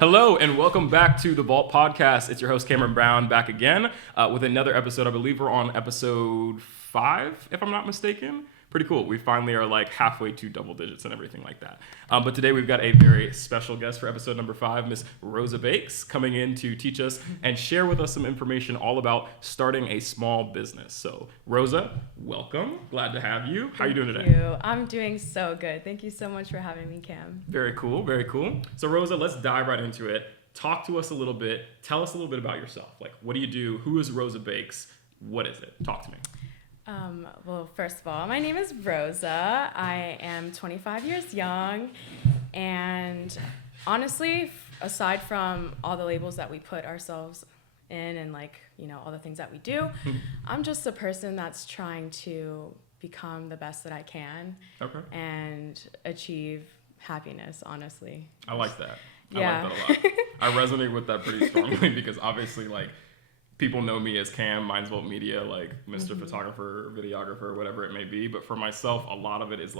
Hello and welcome back to the Vault Podcast. It's your host Cameron Brown back again with another episode. I believe we're on episode 5, if I'm not mistaken. Pretty cool. We finally are like halfway to double digits and everything like that. But today we've got a very special guest for episode number 5, Miss Rosa Bakes, coming in to teach us and share with us some information all about starting a small business. So Rosa, welcome. Glad to have you. How are you doing today? Thank you. I'm doing so good. Thank you so much for having me, Cam. Very cool. Very cool. So Rosa, let's dive right into it. Talk to us a little bit. Tell us a little bit about yourself. Like, what do you do? Who is Rosa Bakes? What is it? Talk to me. Well, first of all, my name is Rosa. I am 25 years young, and honestly, aside from all the labels that we put ourselves in and all the things that we do, I'm just a person that's trying to become the best that I can and achieve happiness, honestly. I like that. Yeah. I like that a lot. I resonate with that pretty strongly because obviously, people know me as Cam, Minds Vault Media, Mr. Photographer, videographer, whatever it may be. But for myself, a lot of it is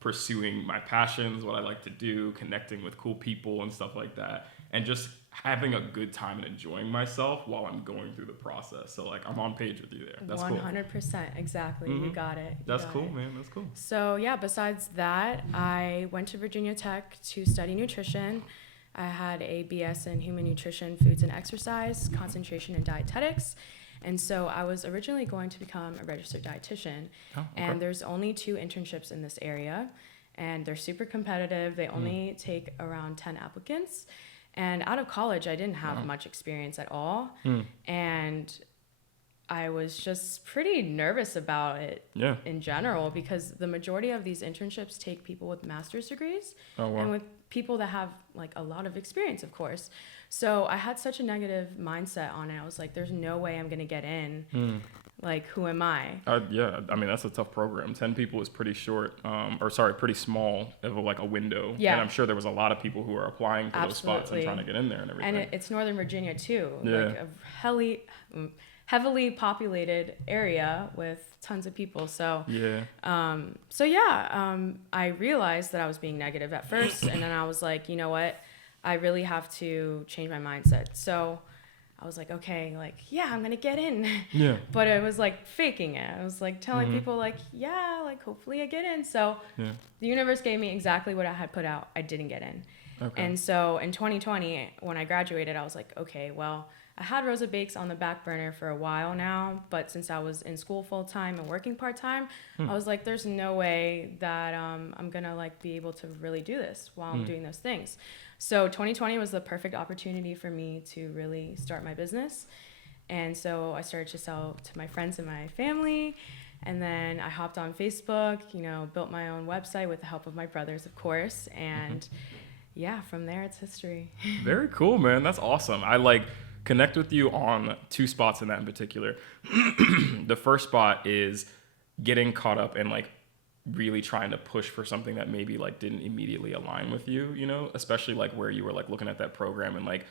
pursuing my passions, what I like to do, connecting with cool people and stuff like that, and just having a good time and enjoying myself while I'm going through the process. So I'm on page with you there. That's 100%, cool. 100%, exactly. You got it. That's cool, man. That's cool. So yeah, besides that, I went to Virginia Tech to study nutrition. I had a BS in human nutrition, foods and exercise, concentration in dietetics. And so I was originally going to become a registered dietitian. And there's only 2 internships in this area, and they're super competitive. They only take around 10 applicants. And out of college, I didn't have much experience at all. And I was just pretty nervous about it in general, because the majority of these internships take people with master's degrees and with people that have a lot of experience, of course. So I had such a negative mindset on it. I was like, there's no way I'm going to get in. Who am I? Yeah, I mean, that's a tough program. 10 people is pretty short, pretty small of a window. Yeah. And I'm sure there was a lot of people who are applying for those spots and trying to get in there and everything. And it's Northern Virginia too, Yeah. a heavily populated area with tons of people. So I realized that I was being negative at first, and then I was like, you know what, I really have to change my mindset. So I was like, okay, I'm gonna get in. Yeah. But I was faking it. I was telling people hopefully I get in. So the universe gave me exactly what I had put out. I didn't get in. And so in 2020, when I graduated, I was like, okay, well, I had Rosa Bakes on the back burner for a while now, but since I was in school full time and working part time, I was like, there's no way that I'm gonna be able to really do this while I'm doing those things. So 2020 was the perfect opportunity for me to really start my business. And so I started to sell to my friends and my family. And then I hopped on Facebook, built my own website with the help of my brothers, of course. And from there, it's history. Very cool, man. That's awesome. I connect with you on 2 spots in that in particular. The first spot is getting caught up in really trying to push for something that maybe didn't immediately align with you, especially where you were looking at that program and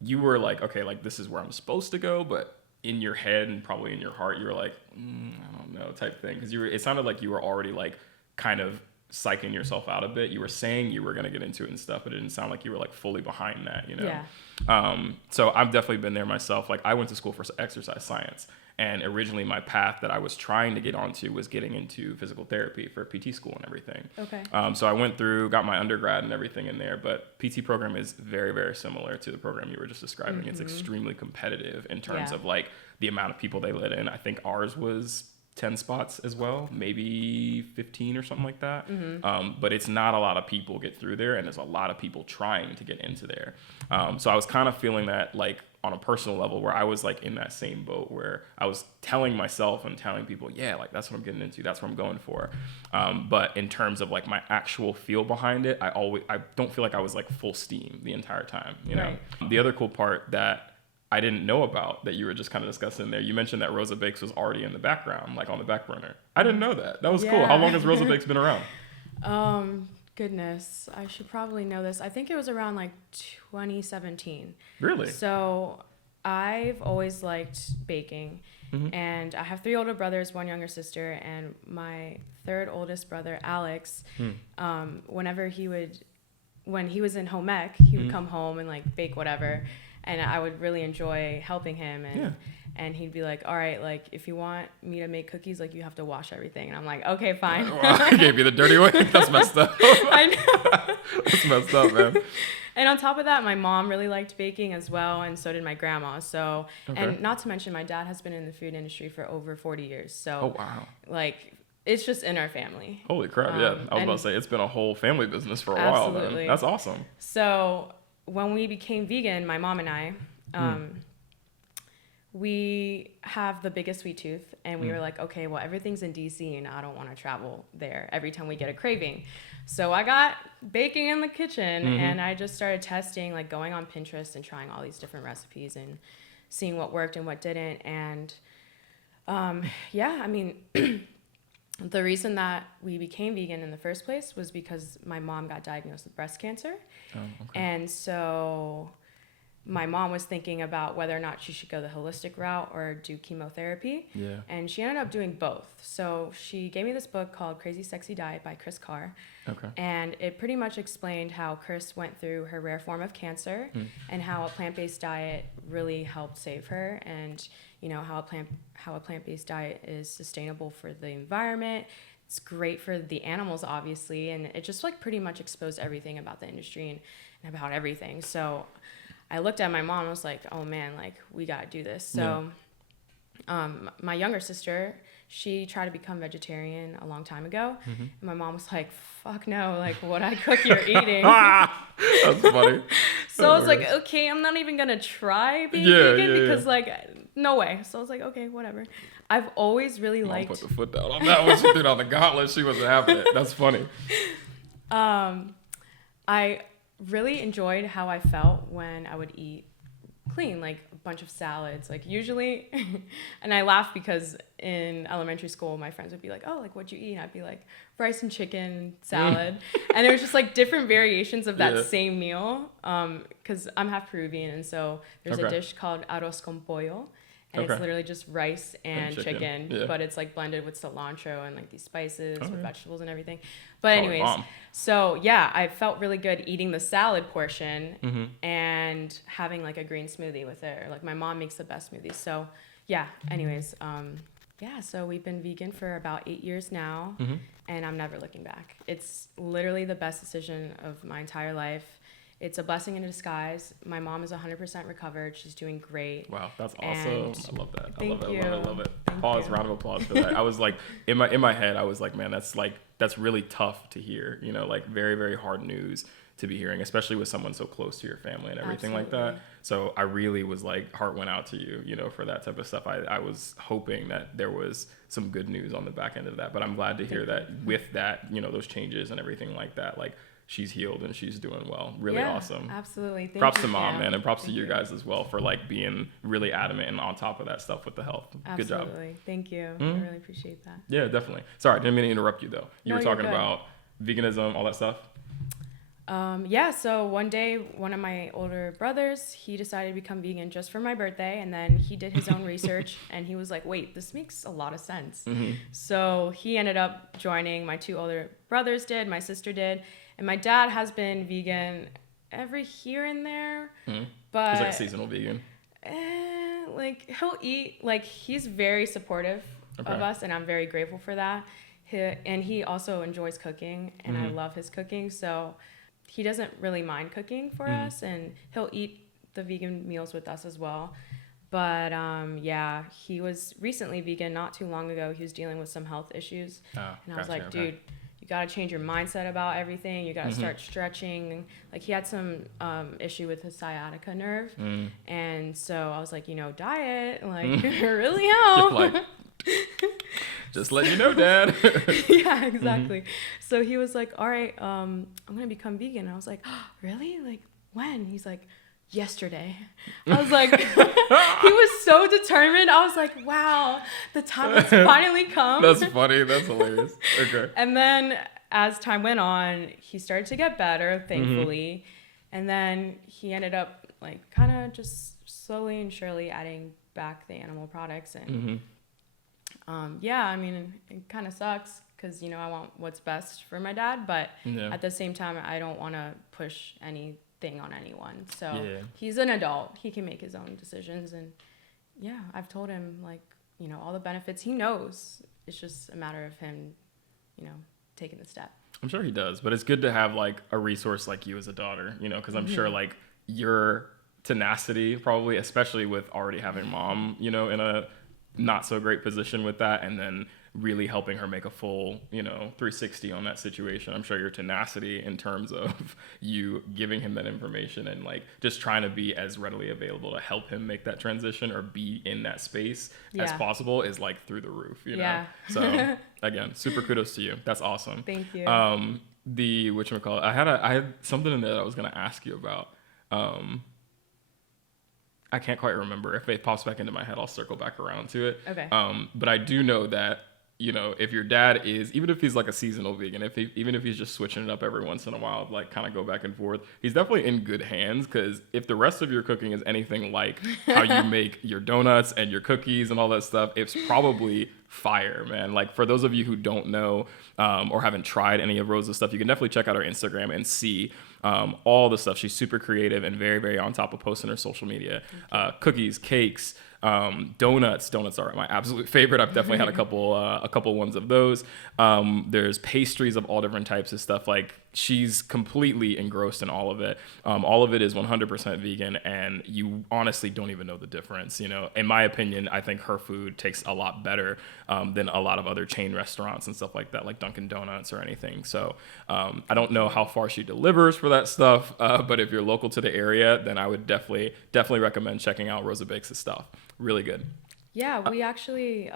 you were okay, this is where I'm supposed to go, but in your head and probably in your heart you were I don't know type thing, because it sounded like you were already kind of psyching yourself out a bit. You were saying you were going to get into it and stuff, but it didn't sound like you were fully behind that, Yeah. So I've definitely been there myself. I went to school for exercise science, and originally my path that I was trying to get onto was getting into physical therapy for PT school and everything. Okay. So I went through, got my undergrad and everything in there, but PT program is very, very similar to the program you were just describing. It's extremely competitive in terms of the amount of people they let in. I think ours was 10 spots as well, maybe 15 or something like that. But it's not a lot of people get through there, and there's a lot of people trying to get into there. So I was kind of feeling that on a personal level, where I was in that same boat, where I was telling myself and telling people, that's what I'm getting into, that's what I'm going for. But in terms of my actual feel behind it, I don't feel like I was full steam the entire time, Right. The other cool part that I didn't know about that you were just kind of discussing there, you mentioned that Rosa Bakes was already in the background, on the back burner. I didn't know that. That was cool. How long has Rosa Bakes been around? Goodness, I should probably know this. I think it was around 2017. Really? So I've always liked baking. And I have 3 older brothers, 1 younger sister, and my 3rd oldest brother, Alex, when he was in home ec, he would come home and like bake whatever, and I would really enjoy helping him. And he'd be like, all right, like, if you want me to make cookies, like, you have to wash everything. And I'm like, okay, fine. Well, I gave you the dirty way. That's messed up. I know. That's messed up, man. And on top of that, my mom really liked baking as well, and so did my grandma. So, and not to mention, my dad has been in the food industry for over 40 years. So, oh, wow. Like, it's just in our family. Holy crap, yeah. I was about to say, it's been a whole family business for a while, man. That's awesome. So, when we became vegan, my mom and I, we have the biggest sweet tooth, and we were like, okay, well, everything's in DC, and I don't want to travel there every time we get a craving. So I got baking in the kitchen, and I just started testing, like going on Pinterest and trying all these different recipes and seeing what worked and what didn't. And yeah, I mean, the reason that we became vegan in the first place was because my mom got diagnosed with breast cancer. Oh, okay. And so my mom was thinking about whether or not she should go the holistic route or do chemotherapy. Yeah. And she ended up doing both. So she gave me this book called Crazy Sexy Diet by Chris Carr. Okay. And it pretty much explained how Chris went through her rare form of cancer and how a plant-based diet really helped save her, and you know how a plant-based diet is sustainable for the environment. It's great for the animals, obviously, and it just like pretty much exposed everything about the industry and about everything. So I looked at my mom and was like, oh man, like we gotta do this. So my younger sister, she tried to become vegetarian a long time ago. And my mom was like, fuck no, like what I cook you're eating. That's funny. So I was like, okay, I'm not even gonna try being vegan because like no way. So I was like, okay, whatever. I've always really liked. Put the foot down on that one. She threw down the gauntlet. She wasn't having it. That's funny. I really enjoyed how I felt when I would eat clean, like a bunch of salads, like usually. And I laugh because in elementary school, my friends would be like, oh, like what'd you eat? And I'd be like, rice and chicken salad. And there was just like different variations of that same meal. Cause I'm half Peruvian. And so there's a dish called arroz con pollo. And it's literally just rice and chicken, but it's like blended with cilantro and like these spices with vegetables and everything. But anyways, so yeah, I felt really good eating the salad portion and having like a green smoothie with it. Or, like my mom makes the best smoothies. So yeah, anyways, yeah, so we've been vegan for about 8 years now, and I'm never looking back. It's literally the best decision of my entire life. It's a blessing in disguise. My mom is 100% recovered. She's doing great. Wow, that's awesome. I love that. Thank you. I love it. Pause, round of applause for that. I was like, in my head, I was like, man, that's really tough to hear. You know, like very, very hard news to be hearing, especially with someone so close to your family and everything like that. So I really was like, heart went out to you, you know, for that type of stuff. I was hoping that there was some good news on the back end of that, but I'm glad to hear that with that, you know, those changes and everything like that, like she's healed and she's doing well. Really awesome. Absolutely. Props to mom, man, and props to you guys as well for like being really adamant and on top of that stuff with the health. Good job. Absolutely. Thank you. I really appreciate that. Yeah, definitely. Sorry, I didn't mean to interrupt you though. You were talking about veganism, all that stuff. Yeah, so one day, one of my older brothers, he decided to become vegan just for my birthday, and then he did his own research, and he was like, wait, this makes a lot of sense. So he ended up joining. My two older brothers did, my sister did, and my dad has been vegan every here and there, but he's like a seasonal vegan. Like he'll eat, like he's very supportive of us, and I'm very grateful for that. And he also enjoys cooking, and I love his cooking, so he doesn't really mind cooking for us, and he'll eat the vegan meals with us as well. But yeah, he was recently vegan not too long ago. He was dealing with some health issues, and I was like, dude, you got to change your mindset about everything. You got to start stretching. Like he had some issue with his sciatica nerve, and so I was like, you know, diet like really help. Just let you know, Dad. Yeah, exactly. So he was like, all right, I'm going to become vegan. And I was like, oh, really? Like, when? He's like, yesterday. I was like, he was so determined. I was like, wow, the time has finally come. That's funny. That's hilarious. Okay. And then as time went on, he started to get better, thankfully. And then he ended up like kind of just slowly and surely adding back the animal products. And yeah, I mean, it kind of sucks because, you know, I want what's best for my dad. But at the same time, I don't want to push anything on anyone. So he's an adult. He can make his own decisions. And yeah, I've told him, like, you know, all the benefits. He knows. It's just a matter of him, you know, taking the step. I'm sure he does. But it's good to have, like, a resource like you as a daughter, you know, because I'm sure, like, your tenacity probably, especially with already having mom, you know, in a not so great position with that, and then really helping her make a full, you know, 360 on that situation. I'm sure your tenacity in terms of you giving him that information and like just trying to be as readily available to help him make that transition or be in that space as possible is like through the roof, you know? So again, super kudos to you. That's awesome. Thank you. The whatchamacallit, I had something in there that I was going to ask you about. I can't quite remember. If it pops back into my head, I'll circle back around to it. Okay. But I do know that, you know, if your dad is, even if he's like a seasonal vegan, even if he's just switching it up every once in a while, like kind of go back and forth, he's definitely in good hands, because if the rest of your cooking is anything like how you make your donuts and your cookies and all that stuff, it's probably fire, man. Like, for those of you who don't know or haven't tried any of Rosa's stuff, you can definitely check out her Instagram and see all the stuff. She's super creative and very, very on top of posting her social media. Cookies, cakes, donuts are my absolute favorite. I've definitely had a couple ones of those. There's pastries of all different types of stuff. Like, she's completely engrossed in all of it. All of it is 100% vegan, and you honestly don't even know the difference. You know, in my opinion, I think her food tastes a lot better than a lot of other chain restaurants and stuff like that, like Dunkin' Donuts or anything. So I don't know how far she delivers for that stuff, but if you're local to the area, then I would definitely recommend checking out Rosa Bakes' stuff. Really good. Yeah, we actually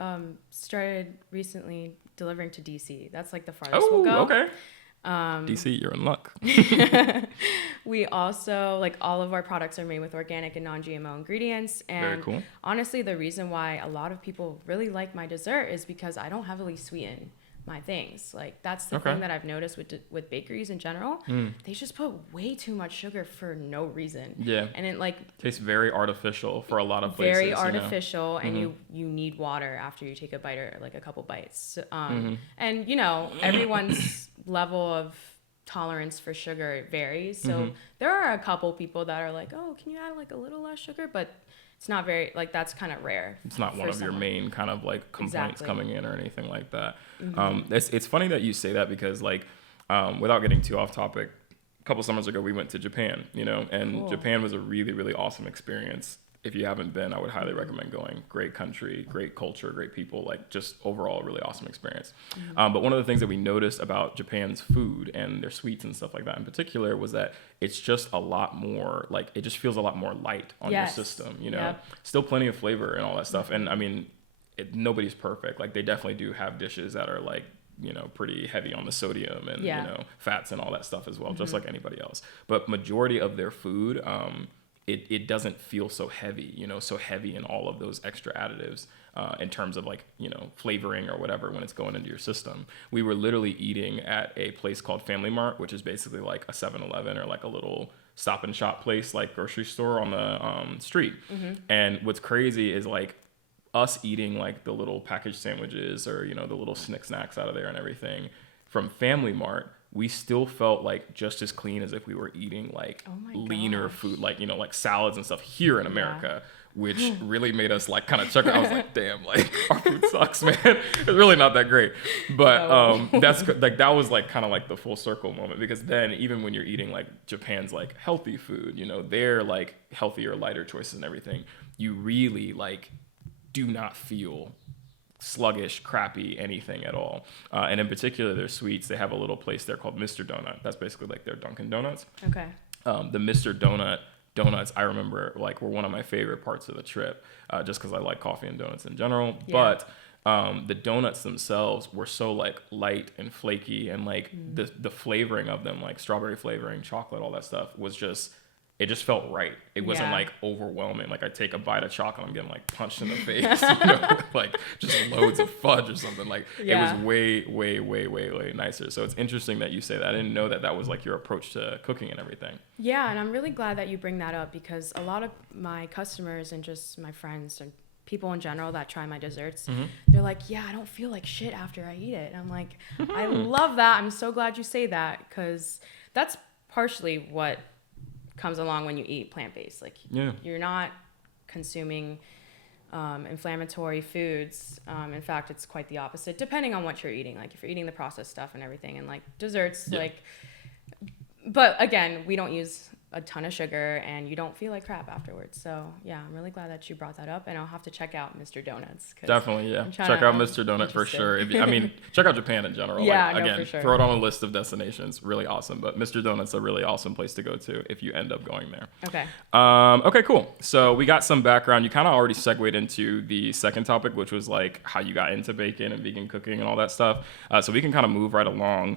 started recently delivering to DC. That's like the farthest we'll go. Okay. DC, you're in luck. We also, like, all of our products are made with organic and non-GMO ingredients. And very cool. Honestly, the reason why a lot of people really like my dessert is because I don't heavily sweeten my things. Like, that's the thing that I've noticed with bakeries in general. They just put way too much sugar for no reason. Yeah. And it, like, tastes very artificial for a lot of places. Very artificial, you know? And you need water after you take a bite or like a couple bites. And, you know, everyone's level of tolerance for sugar varies. So there are a couple people that are like, oh, can you add like a little less sugar? But it's not very, like, that's kind of rare. It's not one of your main kind of like complaints coming in or anything like that. It's funny that you say that, because like, without getting too off topic, a couple summers ago we went to Japan, you know, and Japan was a really, really awesome experience. If you haven't been, I would highly recommend going. Great country, great culture, great people, like just overall a really awesome experience. But one of the things that we noticed about Japan's food and their sweets and stuff like that in particular was that it's just a lot more, like, it just feels a lot more light on your system, you know? Still plenty of flavor and all that stuff. And I mean, nobody's perfect. Like, they definitely do have dishes that are like, you know, pretty heavy on the sodium and, you know, fats and all that stuff as well, just like anybody else. But majority of their food, it doesn't feel so heavy, you know, so heavy in all of those extra additives in terms of like, you know, flavoring or whatever when it's going into your system. We were literally eating at a place called Family Mart, which is basically like a 7-Eleven or like a little stop and shop place, like grocery store on the street. And what's crazy is like us eating like the little packaged sandwiches or, you know, the little snacks out of there and everything from Family Mart, we still felt like just as clean as if we were eating like leaner food, like, you know, like salads and stuff here in America, which really made us like kind of check. I was like, damn, like our food sucks, man. It's really not that great. But that's like, that was like kind of like the full circle moment, because then even when you're eating like Japan's like healthy food, you know, they're like healthier, lighter choices and everything, you really like do not feel sluggish, crappy, anything at all. And in particular, their sweets, they have a little place there called Mr. Donut. That's basically like their Dunkin' Donuts. Okay. The Mr. Donut donuts, I remember, like, were one of my favorite parts of the trip, just because I like coffee and donuts in general. But the donuts themselves were so like light and flaky, and like the flavoring of them, like strawberry flavoring, chocolate, all that stuff was just, it just felt right. It wasn't like overwhelming. Like I take a bite of chocolate, I'm getting like punched in the face, you know, like just loads of fudge or something. Like it was way nicer. So it's interesting that you say that. I didn't know that that was like your approach to cooking and everything. Yeah, and I'm really glad that you bring that up, because a lot of my customers and just my friends and people in general that try my desserts, Mm-hmm. they're like, yeah, I don't feel like shit after I eat it. And I'm like, I love that. I'm so glad you say that, because that's partially what comes along when you eat plant-based. Like, you're not consuming inflammatory foods. In fact, it's quite the opposite, depending on what you're eating. Like, if you're eating the processed stuff and everything, and like desserts, like, but again, we don't use a ton of sugar, and you don't feel like crap afterwards. So yeah, I'm really glad that you brought that up, and I'll have to check out Mr. Donuts. Definitely, yeah. Check out Mr. Donut for sure. I mean, check out Japan in general. Yeah, like, no, again, for sure. throw it on a list of destinations. Really awesome. But Mr. Donut's a really awesome place to go to if you end up going there. Okay. Okay, cool. So we got some background. You kind of already segued into the second topic, which was like how you got into bacon and vegan cooking and all that stuff. So we can kind of move right along.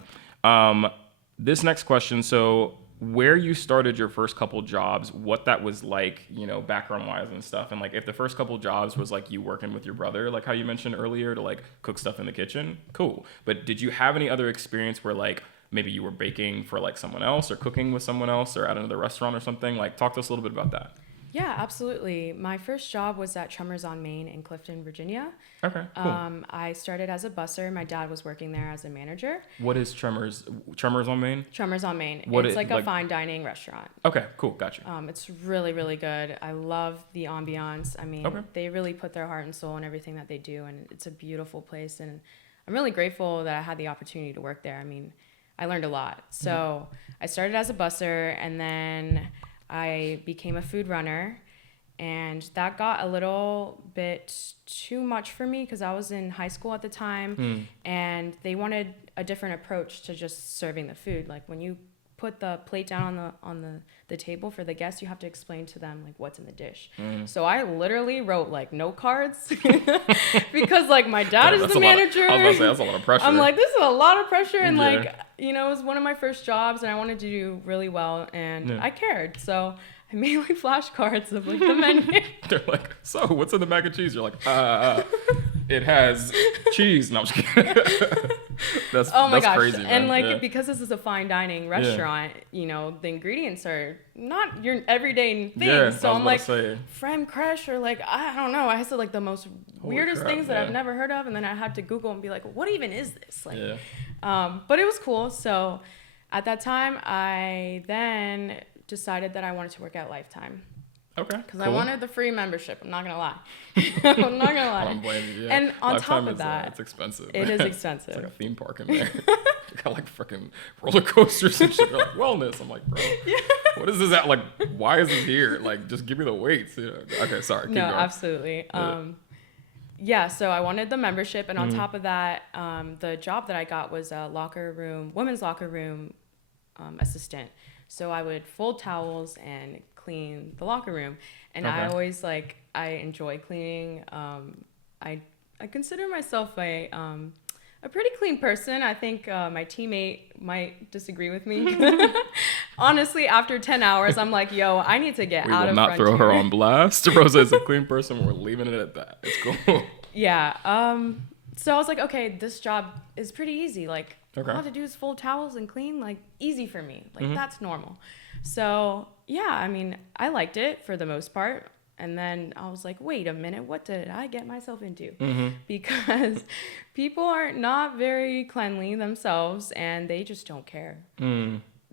This next question, so where you started your first couple jobs, what that was like, you know, background wise and stuff. And like, if the first couple jobs was like you working with your brother, like how you mentioned earlier, to like cook stuff in the kitchen, cool. But did you have any other experience where like maybe you were baking for like someone else or cooking with someone else or at another restaurant or something? Like, talk to us a little bit about that. Yeah, absolutely. My first job was at Tremors on Main in Clifton, Virginia. Okay, cool. I started as a busser. My dad was working there as a manager. What is Tremors? Tremors on Main? Tremors on Main. What it's like a fine dining restaurant. Okay, cool. Got you. It's really, really good. I love the ambiance. I mean, they really put their heart and soul in everything that they do, and it's a beautiful place. And I'm really grateful that I had the opportunity to work there. I mean, I learned a lot. So I started as a busser, and then I became a food runner, and that got a little bit too much for me because I was in high school at the time, and they wanted a different approach to just serving the food. Like, when you put the plate down on the table for the guests, you have to explain to them like what's in the dish. So I literally wrote like note cards because like my dad is the manager. I was about to say, that's a lot of pressure. I'm like, this is a lot of pressure, and like, you know, it was one of my first jobs, and I wanted to do really well, and I cared. So I made like flashcards of like the menu. They're like, so what's in the mac and cheese? You're like, it has cheese. No, I'm just kidding. that's crazy, man. And like, because this is a fine dining restaurant, you know, the ingredients are not your everyday things. So I'm like, creme fraiche, or like, I don't know. I said like the most weirdest things that I've never heard of, and then I had to Google and be like, what even is this? Like, but it was cool. So at that time, I then decided that I wanted to work at Lifetime. Okay. Because I wanted the free membership. I'm not gonna lie. I'm not gonna lie. I don't blame you. Yeah. And on Lifetime top of that, it's expensive. It is expensive. It's like a theme park in there. Got like freaking roller coasters and shit. You're like, wellness. I'm like, bro, what is this at? Like, why is this here? Like, just give me the weights. You know? Okay, sorry. Keep going. Absolutely. So I wanted the membership, and on top of that, the job that I got was a women's locker room assistant. So I would fold towels and clean the locker room, and I always I enjoy cleaning. I consider myself a pretty clean person. I think my teammate might disagree with me. Honestly, after 10 hours, I'm like, yo, I need to get out of Frontier. We will not throw her on blast. Rosa is a clean person. We're leaving it at that. It's cool. Yeah. So I was like, okay, this job is pretty easy. Like, all I have to do is fold towels and clean. Like, easy for me. Like, that's normal. So, yeah, I mean, I liked it for the most part. And then I was like, wait a minute, what did I get myself into? Because people are not very cleanly themselves, and they just don't care.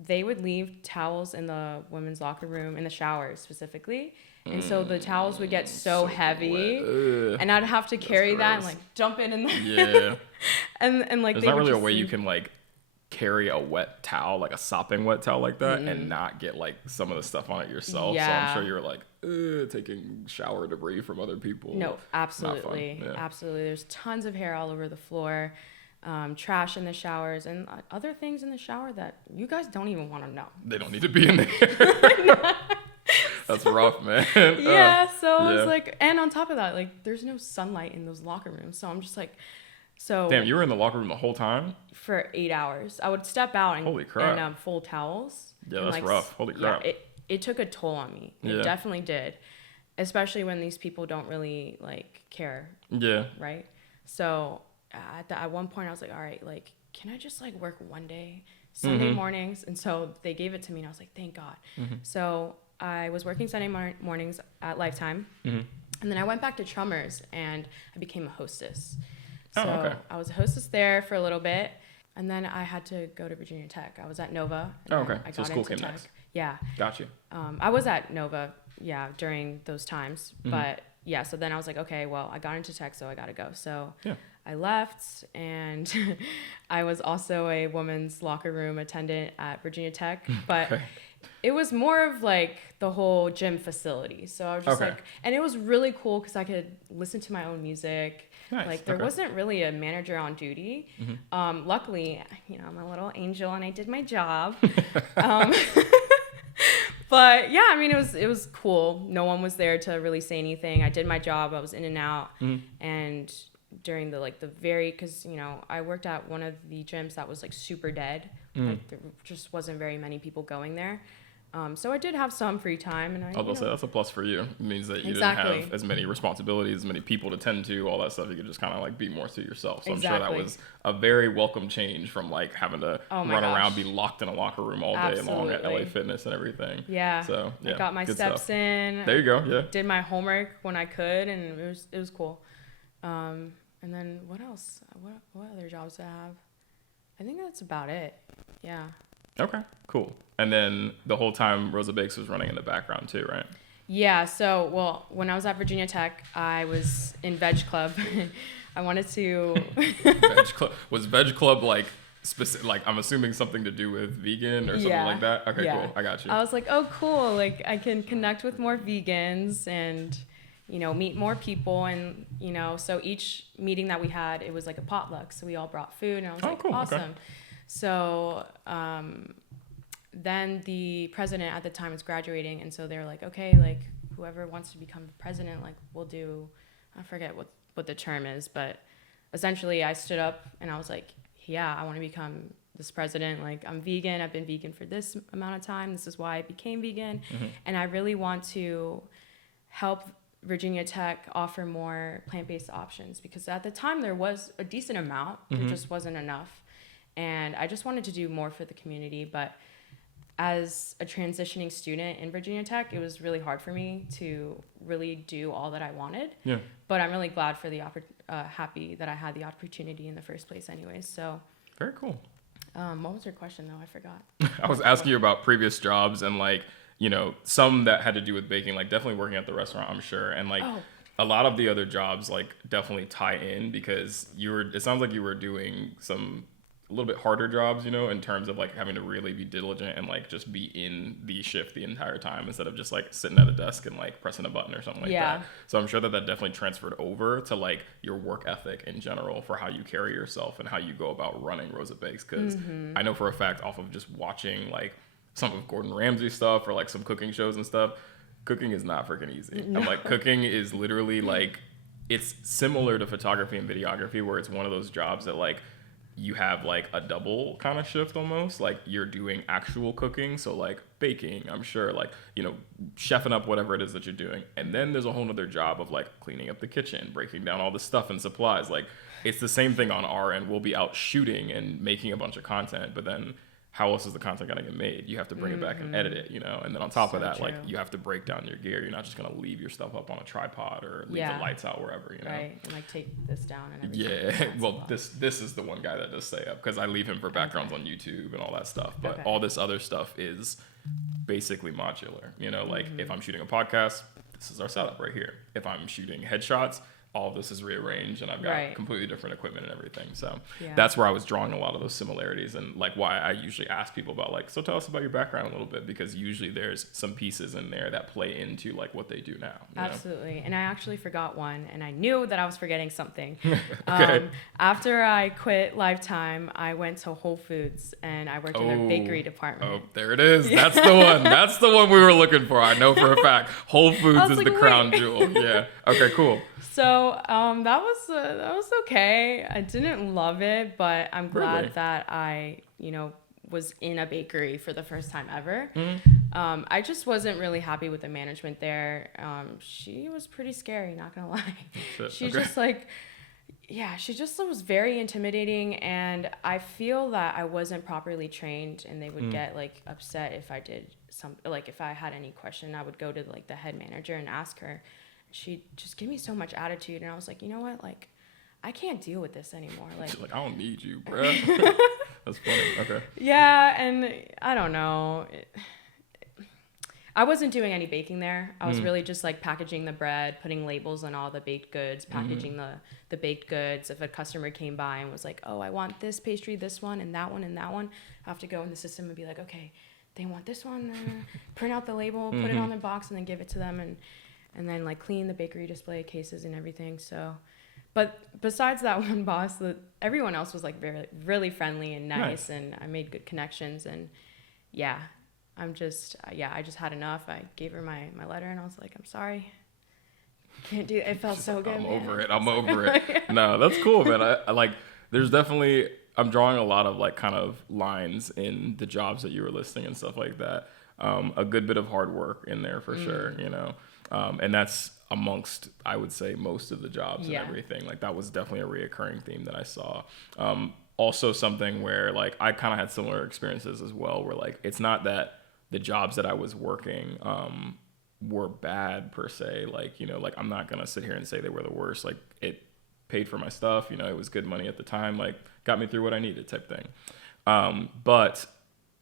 They would leave towels in the women's locker room, in the shower specifically. And so the towels would get so heavy, and I'd have to carry that and like dump it in there. Yeah. and like, there's not really a way you can like carry a wet towel, like a sopping wet towel like that, and not get like some of the stuff on it yourself. So I'm sure you're like taking shower debris from other people. No, absolutely. Absolutely. There's tons of hair all over the floor, trash in the showers, and other things in the shower that you guys don't even want to know. They don't need to be in there. That's rough, man. Yeah, so I was like, and on top of that, like, there's no sunlight in those locker rooms. So I'm just like, damn, you were in the locker room the whole time? For 8 hours. I would step out and fold towels. Yeah, that's rough. Holy crap. Yeah, it took a toll on me. It definitely did. Especially when these people don't really, like, care. Yeah. Right? So at one point, I was like, all right, like, can I just, like, work one day? Sunday mornings. And so they gave it to me, and I was like, thank God. So I was working Sunday mornings at Lifetime, And then I went back to Trummers and I became a hostess. So okay. I was a hostess there for a little bit. And then I had to go to Virginia Tech. I was at Nova. And okay. I So got school into came tech. next. Yeah. Got you. I was at Nova, during those times. But yeah, so then I was like, okay, well, I got into tech, so I got to go. So I left, and I was also a women's locker room attendant at Virginia Tech. But it was more of like the whole gym facility. So I was just like, and it was really cool because I could listen to my own music. Nice. Like there wasn't really a manager on duty. Luckily, I'm a little angel and I did my job. But yeah, I mean, it was cool. No one was there to really say anything. I did my job. I was in and out. And during because I worked at one of the gyms that was like super dead. Like there just wasn't very many people going there. So I did have some free time, and I'll say that's a plus for you. It means that you didn't have as many responsibilities, as many people to tend to, all that stuff. You could just kind of like be more to yourself. So I'm sure that was a very welcome change from like having to run around, be locked in a locker room all day long at LA Fitness and everything. Yeah. So I got my steps in. There you go. Yeah. Did my homework when I could, and it was cool. And then what else? What other jobs did I have? I think that's about it. Yeah. Okay, cool. And then the whole time Rosa Bakes was running in the background too, right? Yeah, so, well, when I was at Virginia Tech, I was in Veg Club. I wanted to... Veg Club. Was Veg Club like specific, like I'm assuming something to do with vegan or something like that? Okay, cool. I got you. I was like, oh, cool. Like I can connect with more vegans and, meet more people. And, so each meeting that we had, it was like a potluck. So we all brought food and I was cool. Awesome. Okay. So then the president at the time was graduating, and so they were like, okay, like whoever wants to become president, like we'll do, I forget what the term is, but essentially I stood up and I was like, yeah, I want to become this president. Like I'm vegan. I've been vegan for this amount of time. This is why I became vegan. And I really want to help Virginia Tech offer more plant-based options, because at the time there was a decent amount, there just wasn't enough. And I just wanted to do more for the community. But as a transitioning student in Virginia Tech, it was really hard for me to really do all that I wanted. Yeah. But I'm really glad for happy that I had the opportunity in the first place anyways. So. Very cool. What was your question though? I forgot. I was asking you about previous jobs and like, some that had to do with baking, like definitely working at the restaurant, I'm sure. And like a lot of the other jobs like definitely tie in, because it sounds like you were doing some a little bit harder jobs, in terms of like having to really be diligent and like just be in the shift the entire time instead of just like sitting at a desk and like pressing a button or something like that. So I'm sure that definitely transferred over to like your work ethic in general for how you carry yourself and how you go about running Rosa Bakes. Because I know for a fact, off of just watching like some of Gordon Ramsay stuff or like some cooking shows and stuff, cooking is not freaking easy. No. I'm like, cooking is literally like, it's similar to photography and videography, where it's one of those jobs that like you have like a double kind of shift almost, like you're doing actual cooking, so like baking, I'm sure, like chefing up whatever it is that you're doing, and then there's a whole other job of like cleaning up the kitchen, breaking down all the stuff and supplies. Like it's the same thing on our end. We'll be out shooting and making a bunch of content, but then how else is the content gonna get made? You have to bring it back and edit it, and then on top of that, like you have to break down your gear. You're not just gonna leave your stuff up on a tripod or leave the lights out wherever, Right, and like take this down and everything. Yeah, well, this is the one guy that does stay up, because I leave him for backgrounds on YouTube and all that stuff. But all this other stuff is basically modular. Like if I'm shooting a podcast, this is our setup right here. If I'm shooting headshots, all of this is rearranged and I've got completely different equipment and everything. So that's where I was drawing a lot of those similarities, and like why I usually ask people about like, so tell us about your background a little bit, because usually there's some pieces in there that play into like what they do now. Absolutely. And I actually forgot one, and I knew that I was forgetting something. Okay. After I quit Lifetime, I went to Whole Foods and I worked in their bakery department. Oh, there it is. That's the one. That's the one we were looking for. I know for a fact. Whole Foods is like, the crown jewel. Yeah. Okay, cool. So that was okay. I didn't love it, but I'm glad that I, was in a bakery for the first time ever. I just wasn't really happy with the management there. She was pretty scary, not gonna lie. She just like, she just was very intimidating, and I feel that I wasn't properly trained, and they would get like upset if I did if I had any question. I would go to like the head manager and ask her. she just gave me so much attitude, and I was like, you know what, like, I can't deal with this anymore. Like, she's like, I don't need you, bro. That's funny. Okay. Yeah, and I don't know. I wasn't doing any baking there. I was really just like packaging the bread, putting labels on all the baked goods, packaging the baked goods. If a customer came by and was like, oh, I want this pastry, this one, and that one, and that one, I have to go in the system and be like, okay, they want this one, print out the label, put it on the box, and then give it to them, and then like clean the bakery display cases and everything. So, but besides that one boss, everyone else was like really friendly and nice, and I made good connections. And yeah, I just had enough. I gave her my letter, and I was like, I'm sorry, can't do it. It felt so good. I'm over it. No, that's cool, man. I like, there's definitely, I'm drawing a lot of like kind of lines in the jobs that you were listing and stuff like that. A good bit of hard work in there for sure, you know, and that's amongst, I would say, most of the jobs and everything. Like, that was definitely a reoccurring theme that I saw. Also something where like I kind of had similar experiences as well, where like it's not that the jobs that I was working were bad per se. Like, you know, like I'm not gonna sit here and say they were the worst. Like, it paid for my stuff, you know, it was good money at the time, like got me through what I needed type thing. But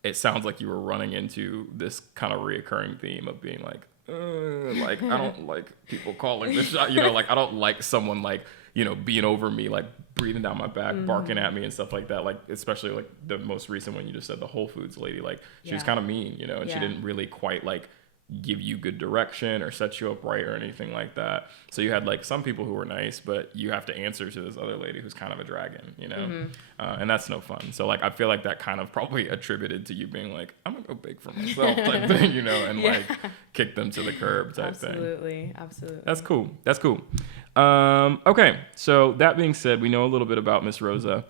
it sounds like you were running into this kind of reoccurring theme of being like I don't like people calling the shot, you know, like I don't like someone like, you know, being over me, like breathing down my back, barking at me and stuff like that. Like, especially like the most recent one you just said, the Whole Foods lady, like she was kind of mean, you know, and she didn't really quite like give you good direction or set you up right or anything like that. So you had like some people who were nice, but you have to answer to this other lady who's kind of a dragon, you know, and that's no fun. So like I feel like that kind of probably attributed to you being like, I'm gonna go bake for myself type thing, you know, and like kick them to the curb type thing. Absolutely. That's cool. Okay, so that being said, we know a little bit about Miss Rosa.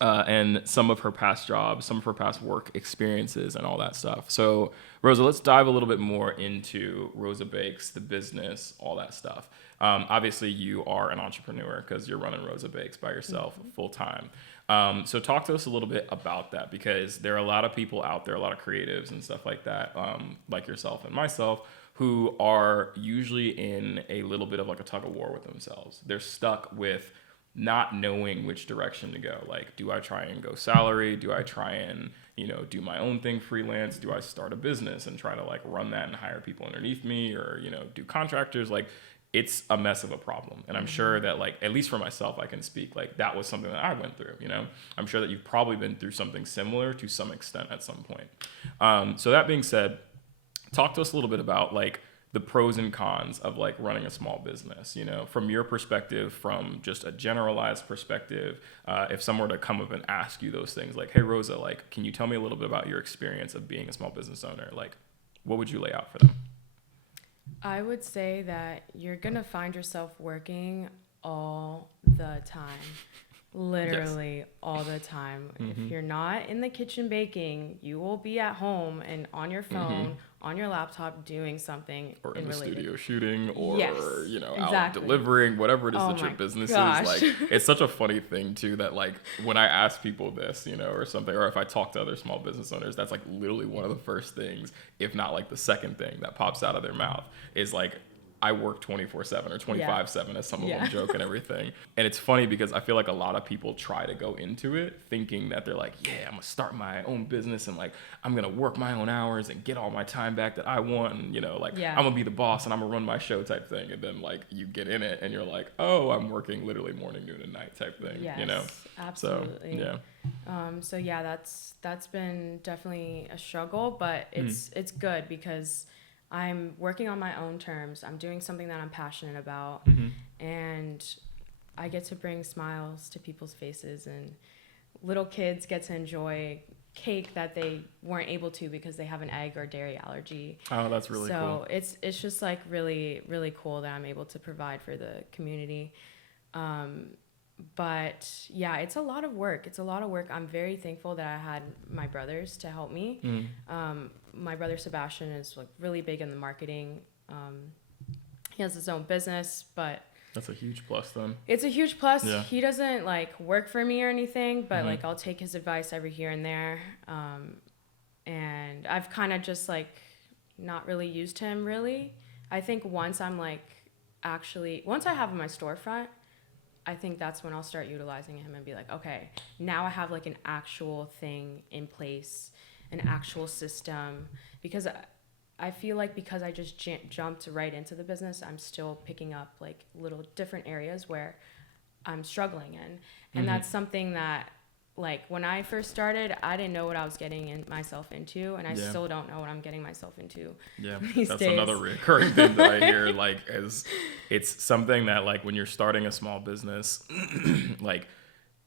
And some of her past jobs, some of her past work experiences and all that stuff. So, Rosa, let's dive a little bit more into Rosa Bakes, the business, all that stuff. Obviously, you are an entrepreneur because you're running Rosa Bakes by yourself full time. So talk to us a little bit about that, because there are a lot of people out there, a lot of creatives and stuff like that, like yourself and myself, who are usually in a little bit of like a tug of war with themselves. They're stuck with not knowing which direction to go. Like, do I try and go salary? Do I try and, you know, do my own thing freelance? Do I start a business and try to like run that and hire people underneath me, or, you know, do contractors? Like, it's a mess of a problem. And I'm sure that like, at least for myself, I can speak, like that was something that I went through, you know. I'm sure that you've probably been through something similar to some extent at some point. So that being said, talk to us a little bit about like the pros and cons of like running a small business, you know, from your perspective, from just a generalized perspective. If someone were to come up and ask you those things like, hey, Rosa, like, can you tell me a little bit about your experience of being a small business owner? Like, what would you lay out for them? I would say that you're going to find yourself working all the time. Literally all the time. If you're not in the kitchen baking, you will be at home and on your phone, on your laptop doing something. Or in the studio shooting, or, you know, exactly. out delivering, whatever it is that your business is. Like, it's such a funny thing too, that like when I ask people this, you know, or something, or if I talk to other small business owners, that's like literally one of the first things, if not like the second thing that pops out of their mouth is like, I work 24/7 or 25/7, as some of them joke and everything. And it's funny because I feel like a lot of people try to go into it thinking that they're like, yeah, I'm gonna start my own business and like I'm gonna work my own hours and get all my time back that I want, and you know, like I'm gonna be the boss and I'm gonna run my show type thing. And then like you get in it and you're like, oh, I'm working literally morning, noon, and night type thing. You know, absolutely. So yeah. That's been definitely a struggle, but it's good because I'm working on my own terms. I'm doing something that I'm passionate about, and I get to bring smiles to people's faces, and little kids get to enjoy cake that they weren't able to because they have an egg or dairy allergy. Oh, that's really cool. So it's just like really, really cool that I'm able to provide for the community. But yeah, it's a lot of work. I'm very thankful that I had my brothers to help me. My brother Sebastian is like really big in the marketing. He has his own business, but that's a huge plus then. It's a huge plus. Yeah. He doesn't like work for me or anything, but like I'll take his advice every here and there. And I've kind of just like not really used him really. I think once I'm like actually, once I have my storefront, I think that's when I'll start utilizing him and be like, okay, now I have like an actual thing in place, an actual system, because I feel like because I just jumped right into the business, I'm still picking up like little different areas where I'm struggling in. And that's something that, like, when I first started, I didn't know what I was getting myself into, and I still don't know what I'm getting myself into. Yeah, these that's days. another recurring thing that I hear. Like, as it's something that, like, when you're starting a small business, like,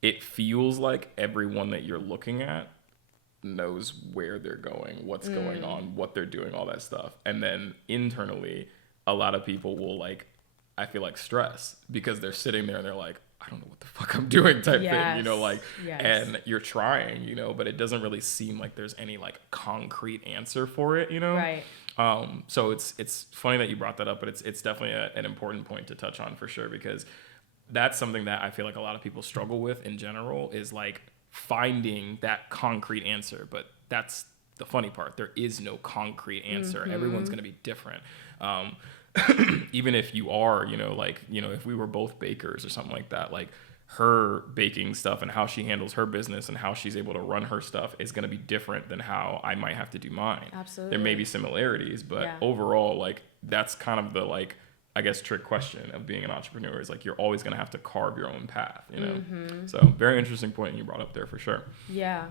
it feels like everyone that you're looking at knows where they're going, what's going on, what they're doing, all that stuff. And then internally, a lot of people will, like, I feel like stress because they're sitting there and they're like, I don't know what the fuck I'm doing type thing, you know, like, and you're trying, you know, but it doesn't really seem like there's any like concrete answer for it, you know? Right. So it's funny that you brought that up, but it's definitely an important point to touch on for sure, because that's something that I feel like a lot of people struggle with in general, is like finding that concrete answer. But that's the funny part. There is no concrete answer. Everyone's going to be different. Even if you are, you know, like, you know, if we were both bakers or something like that, like her baking stuff and how she handles her business and how she's able to run her stuff is going to be different than how I might have to do mine. Absolutely. There may be similarities, but overall, like, that's kind of the, like, I guess, trick question of being an entrepreneur, is like, you're always going to have to carve your own path, you know? So very interesting point you brought up there for sure. Yeah.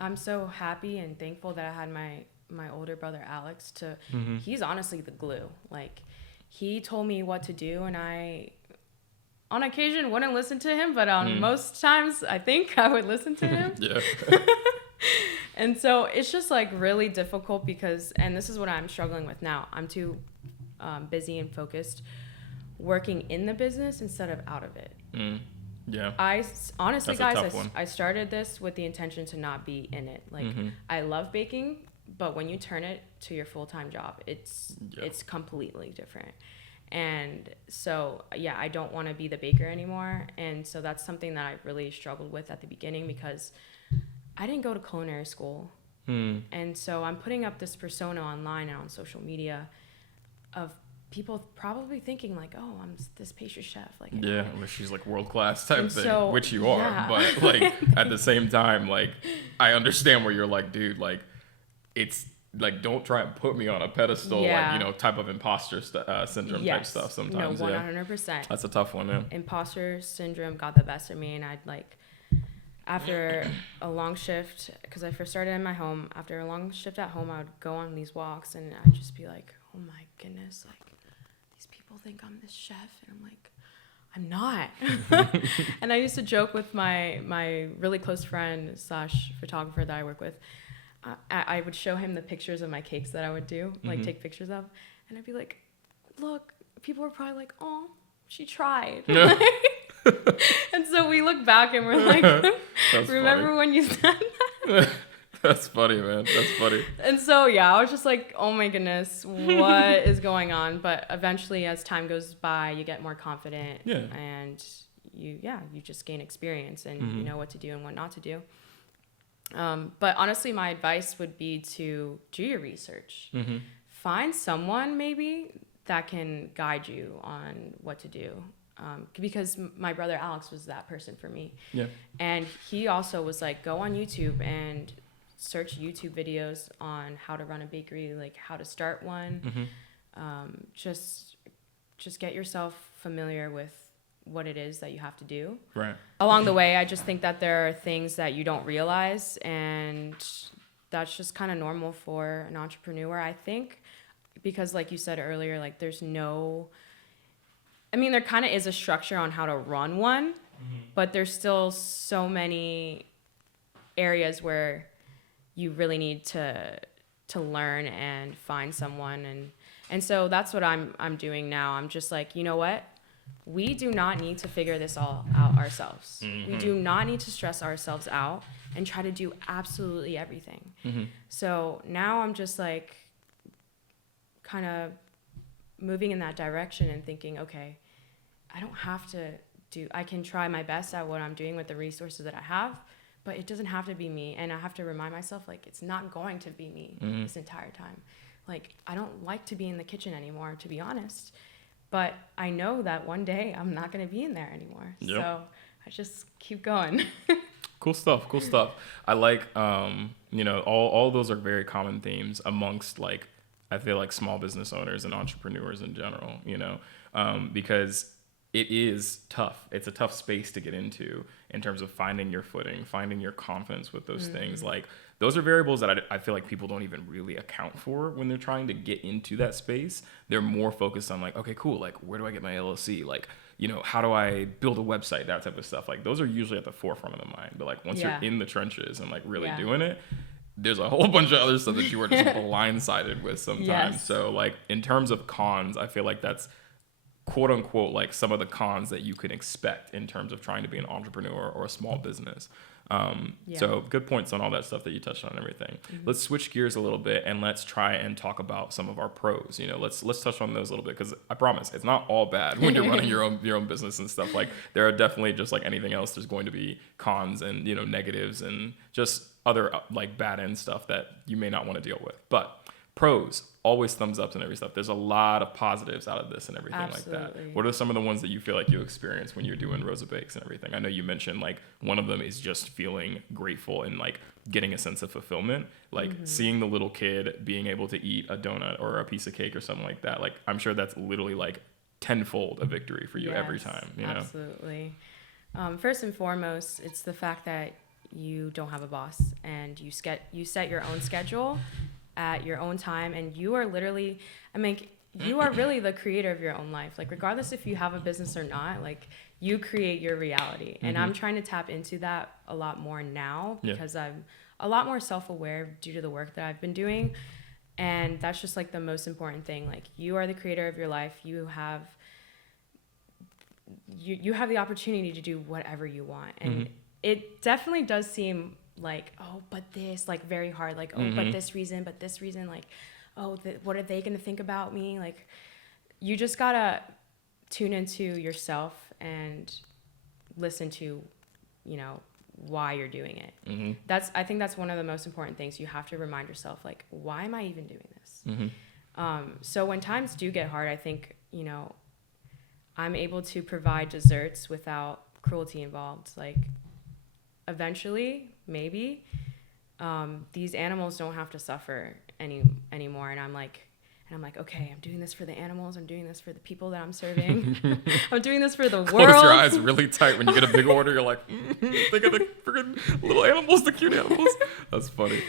I'm so happy and thankful that I had my older brother, Alex, to, he's honestly the glue. Like, he told me what to do, and I, on occasion, wouldn't listen to him, but on most times, I think I would listen to him. Yeah. And so it's just like really difficult because, and this is what I'm struggling with now. I'm too busy and focused working in the business instead of out of it. Yeah. I honestly, That's a guys, tough one. I started this with the intention to not be in it. Like, I love baking, but when you turn it to your full-time job, it's completely different. And so, yeah, I don't want to be the baker anymore. And so that's something that I really struggled with at the beginning, because I didn't go to culinary school. And so I'm putting up this persona online and on social media of people probably thinking like, oh, I'm this pastry chef. Like, yeah, well, she's like world-class type thing, so, which you are. But like, at the same time, like, I understand where you're like, dude, like, it's like, don't try and put me on a pedestal, like, you know, type of imposter syndrome type stuff sometimes. No, 100%. That's a tough one, yeah. Imposter syndrome got the best of me, and I'd like, after a long shift, because I first started in my home, after a long shift at home, I would go on these walks, and I'd just be like, oh my goodness, like, these people think I'm this chef, and I'm like, I'm not. And I used to joke with my really close friend / photographer that I work with. I would show him the pictures of my cakes that I would do, like take pictures of, and I'd be like, look, people were probably like, oh, she tried. And so we look back and we're like, remember funny. When you said that? That's funny, man. That's funny. And so, yeah, I was just like, oh my goodness, what is going on? But eventually, as time goes by, you get more confident, and you just gain experience, and you know what to do and what not to do. But honestly, my advice would be to do your research. Find someone maybe that can guide you on what to do. Because my brother Alex was that person for me. Yeah. And he also was like, go on YouTube and search YouTube videos on how to run a bakery, like how to start one. Just get yourself familiar with what it is that you have to do. Right. Along the way, I just think that there are things that you don't realize, and that's just kind of normal for an entrepreneur, I think, because like you said earlier, like there kind of is a structure on how to run one, but there's still so many areas where you really need to learn and find someone, and so that's what I'm doing now. I'm just like, you know what? We do not need to figure this all out ourselves. We do not need to stress ourselves out and try to do absolutely everything. So now I'm just like kind of moving in that direction and thinking, okay, I don't have to I can try my best at what I'm doing with the resources that I have, but it doesn't have to be me. And I have to remind myself, like, it's not going to be me this entire time. Like, I don't like to be in the kitchen anymore, to be honest. but I know that one day I'm not going to be in there anymore. Yep. So I just keep going. Cool stuff. Cool stuff. I like, all those are very common themes amongst like, I feel like small business owners and entrepreneurs in general, because it is tough. It's a tough space to get into in terms of finding your footing, finding your confidence with those things. Like those are variables that I feel like people don't even really account for when they're trying to get into that space. They're more focused on like, okay, cool. Like, where do I get my LLC? Like, how do I build a website? That type of stuff. Like those are usually at the forefront of the mind. But like once you're in the trenches and like really doing it, there's a whole bunch of other stuff that you are just blindsided with sometimes. Yes. So like in terms of cons, I feel like that's quote unquote like some of the cons that you can expect in terms of trying to be an entrepreneur or a small business. So good points on all that stuff that you touched on and everything. Let's switch gears a little bit and let's try and talk about some of our pros. Let's touch on those a little bit, because I promise it's not all bad when you're running your own business and stuff. Like there are definitely, just like anything else, there's going to be cons and negatives and just other like bad end stuff that you may not want to deal with. But pros, always thumbs ups and every stuff. There's a lot of positives out of this and everything like that. What are some of the ones that you feel like you experience when you're doing Rosa Bakes and everything? I know you mentioned like one of them is just feeling grateful and like getting a sense of fulfillment, like seeing the little kid being able to eat a donut or a piece of cake or something like that. Like I'm sure that's literally like tenfold a victory for you every time. Absolutely. First and foremost, it's the fact that you don't have a boss and you set your own schedule at your own time, and you are literally, you are really the creator of your own life. Like regardless if you have a business or not, like you create your reality. And I'm trying to tap into that a lot more now because I'm a lot more self-aware due to the work that I've been doing. And that's just like the most important thing. Like you are the creator of your life. You have the opportunity to do whatever you want. And it definitely does seem like, oh, but this, like very hard, like, oh, but this reason, like, oh, what are they going to think about me? Like, you just gotta tune into yourself and listen to, why you're doing it. I think that's one of the most important things. You have to remind yourself, like, why am I even doing this? So when times do get hard, I think, I'm able to provide desserts without cruelty involved. Like, eventually, maybe, these animals don't have to suffer anymore. And I'm like, okay, I'm doing this for the animals. I'm doing this for the people that I'm serving. I'm doing this for the world. Close your eyes really tight when you get a big order. You're like, think of the freaking little animals, the cute animals. That's funny.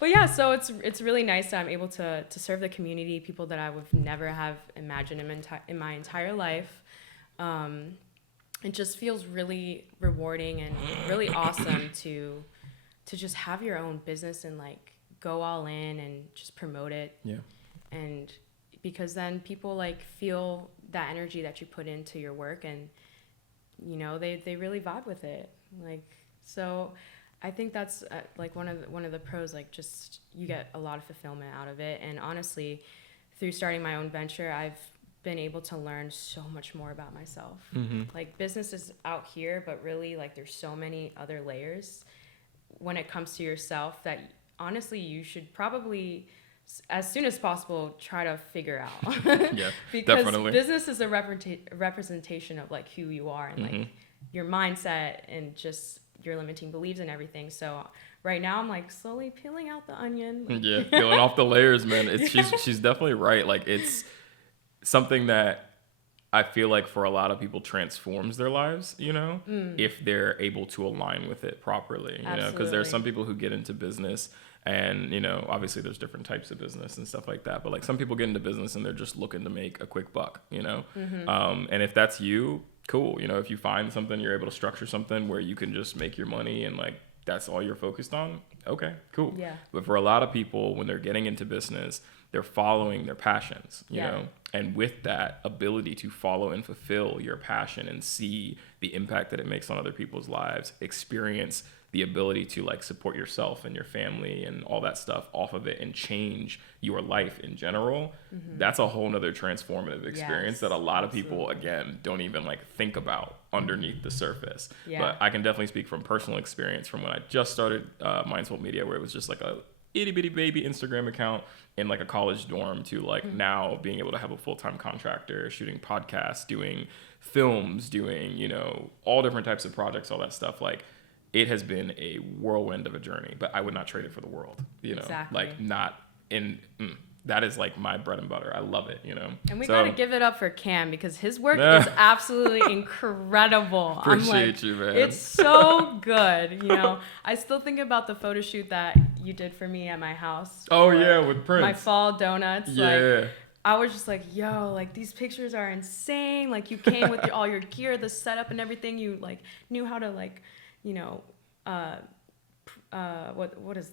But yeah, so it's really nice that I'm able to serve the community, people that I would never have imagined in my entire life. It just feels really rewarding and really awesome to just have your own business and like go all in and just promote it. Yeah. And because then people like feel that energy that you put into your work, and they really vibe with it. Like, so I think that's like one of the pros. Like, just you get a lot of fulfillment out of it. And honestly, through starting my own venture, I've been able to learn so much more about myself. Like, business is out here, but really like there's so many other layers when it comes to yourself that honestly you should probably, as soon as possible, try to figure out. Yeah, because definitely. Business is a representation of like who you are and like your mindset and just your limiting beliefs and everything. So right now I'm like slowly peeling out the onion. Yeah, peeling off the layers, man. She's definitely right. Like, it's something that I feel like for a lot of people transforms their lives, if they're able to align with it properly, because there's some people who get into business and, obviously there's different types of business and stuff like that. But like some people get into business and they're just looking to make a quick buck, and if that's you, cool. If you find something, you're able to structure something where you can just make your money and like that's all you're focused on. Okay, cool. Yeah. But for a lot of people, when they're getting into business, they're following their passions, you know? And with that ability to follow and fulfill your passion and see the impact that it makes on other people's lives, experience the ability to like support yourself and your family and all that stuff off of it and change your life in general, that's a whole nother transformative experience that a lot of people, again, don't even like think about underneath the surface. But I can definitely speak from personal experience from when I just started Mindful Media, where it was just like a itty bitty baby Instagram account in like a college dorm to like now being able to have a full-time contractor, shooting podcasts, doing films, doing, you know, all different types of projects, all that stuff. Like, it has been a whirlwind of a journey, but I would not trade it for the world, you know, Exactly. like not in, that is like my bread and butter. I love it, you know. And we gotta give it up for Cam because his work is absolutely incredible. Appreciate you, man. It's so good, you know. I still think about the photo shoot that you did for me at my house. Oh yeah, with Prince. My fall donuts. Yeah. Like, I was just like, yo, like these pictures are insane. Like you came with all your gear, the setup and everything. You like knew how to like, you know, what is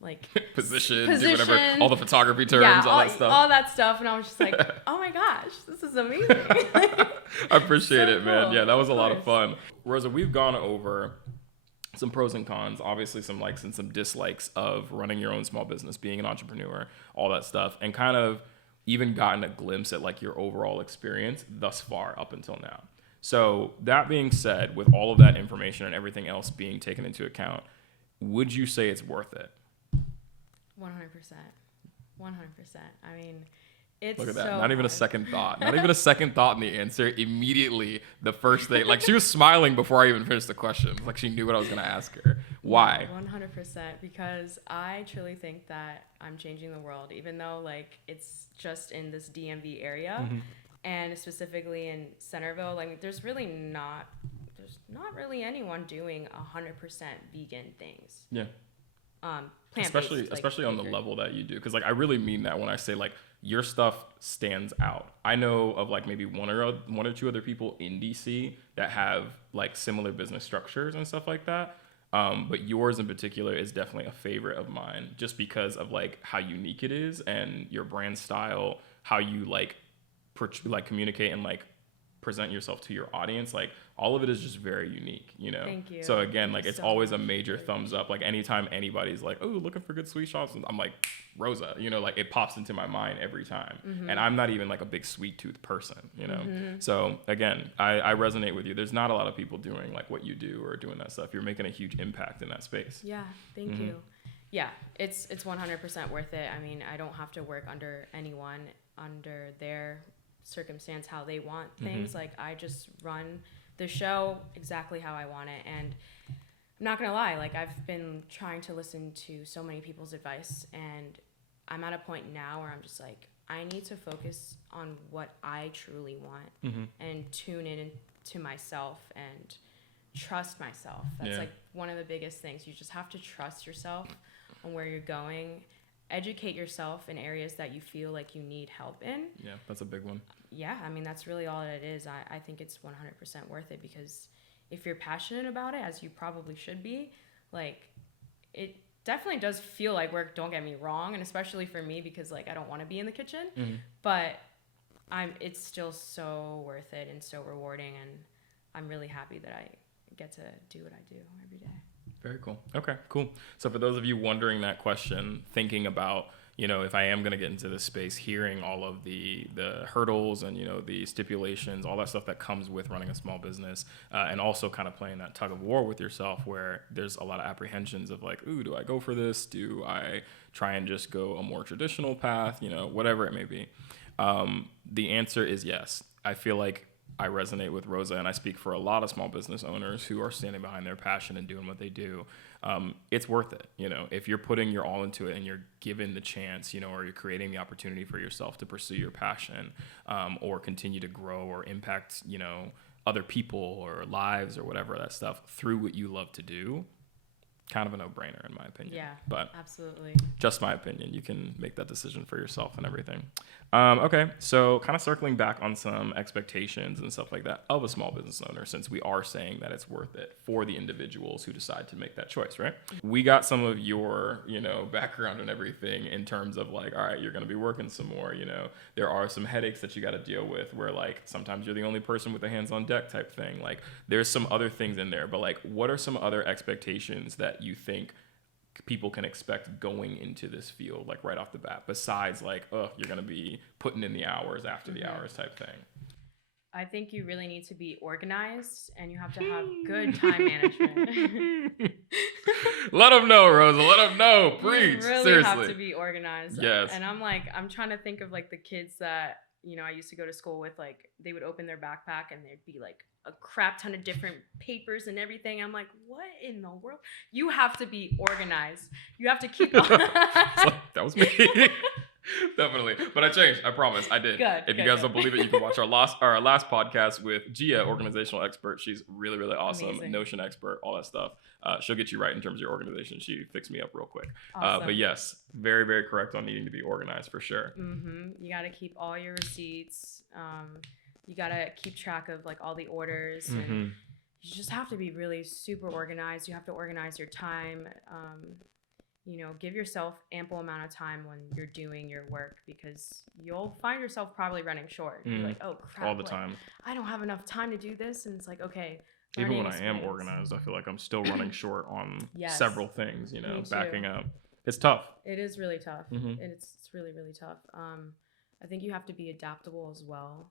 like positions or whatever, all the photography terms, all that stuff. And I was just like, oh my gosh, this is amazing. I appreciate it, man. Cool. Yeah, that was a lot of fun. Rosa, we've gone over some pros and cons, obviously some likes and some dislikes of running your own small business, being an entrepreneur, all that stuff, and kind of even gotten a glimpse at like your overall experience thus far up until now. So that being said, with all of that information and everything else being taken into account, would you say it's worth it? 100%. 100%. I mean, it's look at that. So Not even hard. a second thought. Not even a second thought in the answer. Immediately, the first thing, like she was smiling before I even finished the question. Like she knew what I was going to ask her. Why? 100%. Because I truly think that I'm changing the world, even though like it's just in this DMV area and specifically in Centerville. Like there's not really anyone doing 100% vegan things. Yeah. Plant-based, especially on the level that you do, because like I really mean that when I say like your stuff stands out. I know of like maybe one or two other people in DC that have like similar business structures and stuff like that. But yours in particular is definitely a favorite of mine, just because of like how unique it is and your brand style, how you like communicate and like present yourself to your audience. Like all of it is just very unique, you know. Thank you. So again, like it's always a major thumbs up. Like anytime anybody's like, oh, looking for good sweet shops, I'm like, Rosa, you know, like it pops into my mind every time. And I'm not even like a big sweet tooth person, you know. So again, I resonate with you. There's not a lot of people doing like what you do or doing that stuff. You're making a huge impact in that space. Yeah, thank you. Yeah, it's 100% worth it. I mean, I don't have to work under anyone, under their circumstance, how they want things. Like I just run the show exactly how I want it. And I'm not gonna lie, like I've been trying to listen to so many people's advice, and I'm at a point now where I'm just like, I need to focus on what I truly want and tune in to myself and trust myself. That's like one of the biggest things. You just have to trust yourself on where you're going. Educate yourself in areas that you feel like you need help in. Yeah, that's a big one. Yeah, I mean, that's really all it is. I think it's 100% worth it, because if you're passionate about it, as you probably should be, like, it definitely does feel like work, don't get me wrong, and especially for me, because, like, I don't want to be in the kitchen, but it's still so worth it and so rewarding, and I'm really happy that I get to do what I do every day. Very cool. Okay, cool. So for those of you wondering that question, thinking about, you know, if I am going to get into this space, hearing all of the hurdles and, you know, the stipulations, all that stuff that comes with running a small business, and also kind of playing that tug of war with yourself where there's a lot of apprehensions of like, ooh, do I go for this? Do I try and just go a more traditional path? You know, whatever it may be. The answer is yes. I feel like I resonate with Rosa, and I speak for a lot of small business owners who are standing behind their passion and doing what they do. It's worth it. You know, if you're putting your all into it and you're given the chance, you know, or you're creating the opportunity for yourself to pursue your passion, or continue to grow or impact, you know, other people or lives or whatever that stuff through what you love to do, kind of a no-brainer in my opinion. Yeah, but absolutely. Just my opinion. You can make that decision for yourself and everything. Okay, so kind of circling back on some expectations and stuff like that of a small business owner, since we are saying that it's worth it for the individuals who decide to make that choice, right? We got some of your, you know, background and everything in terms of like, all right, you're going to be working some more, you know, there are some headaches that you got to deal with where like sometimes you're the only person with the hands on deck type thing. Like there's some other things in there, but like what are some other expectations that you think people can expect going into this field, like right off the bat, besides like, oh, you're going to be putting in the hours after the hours type thing? I think you really need to be organized and you have to have good time management. Let them know, Rosa. Let them know. Preach. You really Seriously. have to be organized. Yes. And I'm trying to think of like the kids that, I used to go to school with, like they would open their backpack and there'd be like a crap ton of different papers and everything. I'm like, what in the world? You have to be organized. You have to keep. That was me. Definitely. But I changed. I promise. I did. If you guys don't believe it, you can watch our last podcast with Gia, organizational expert. She's really, really awesome. Amazing. Notion expert, all that stuff. She'll get you right in terms of your organization. She fixed me up real quick. Awesome. But yes, very, very correct on needing to be organized for sure. Mm-hmm. You got to keep all your receipts. You got to keep track of like all the orders. Mm-hmm. And you just have to be really super organized. You have to organize your time. Give yourself ample amount of time when you're doing your work, because you'll find yourself probably running short. You're like, oh crap, all the time. I don't have enough time to do this. And it's like, okay. Even when I am organized, I feel like I'm still running short on several things, backing up. It's tough. It is really tough. Mm-hmm. It's really, really tough. I think you have to be adaptable as well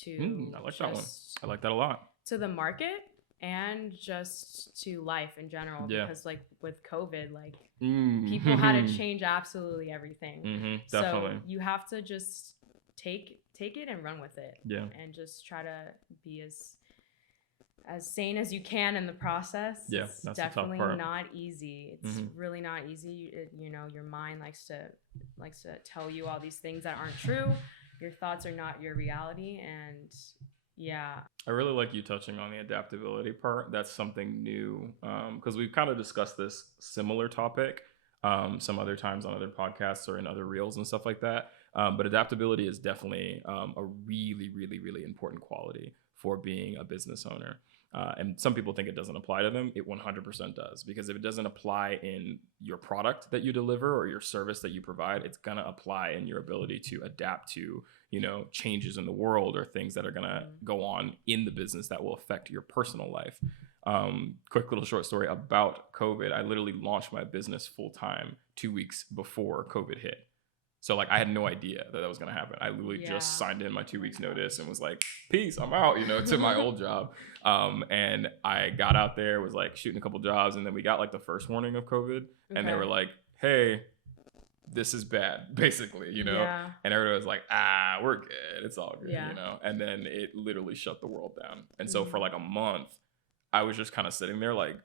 to I like that one. I like that a lot. To the market and just to life in general, because like with COVID, like people had to change absolutely everything. Definitely. So you have to just take it and run with it. Yeah. And just try to be as sane as you can in the process. Yeah, it's that's definitely the tough part. Not easy. It's really not easy. Your mind likes to tell you all these things that aren't true. Your thoughts are not your reality, and yeah. I really like you touching on the adaptability part. That's something new, because we've kind of discussed this similar topic some other times on other podcasts or in other reels and stuff like that. But adaptability is definitely a really, really, really important quality for being a business owner. And some people think it doesn't apply to them. It 100% does, because if it doesn't apply in your product that you deliver or your service that you provide, it's going to apply in your ability to adapt to, changes in the world or things that are going to go on in the business that will affect your personal life. Quick little short story about COVID. I literally launched my business full time 2 weeks before COVID hit. So like I had no idea that was going to happen. I literally just signed in my 2 weeks notice and was like, peace, I'm out, to my old job. And I got out there, was like shooting a couple jobs. And then we got like the first warning of COVID and they were like, hey, this is bad, basically, and everybody was like, we're good. It's all good, and then it literally shut the world down. And so for like a month, I was just kind of sitting there like,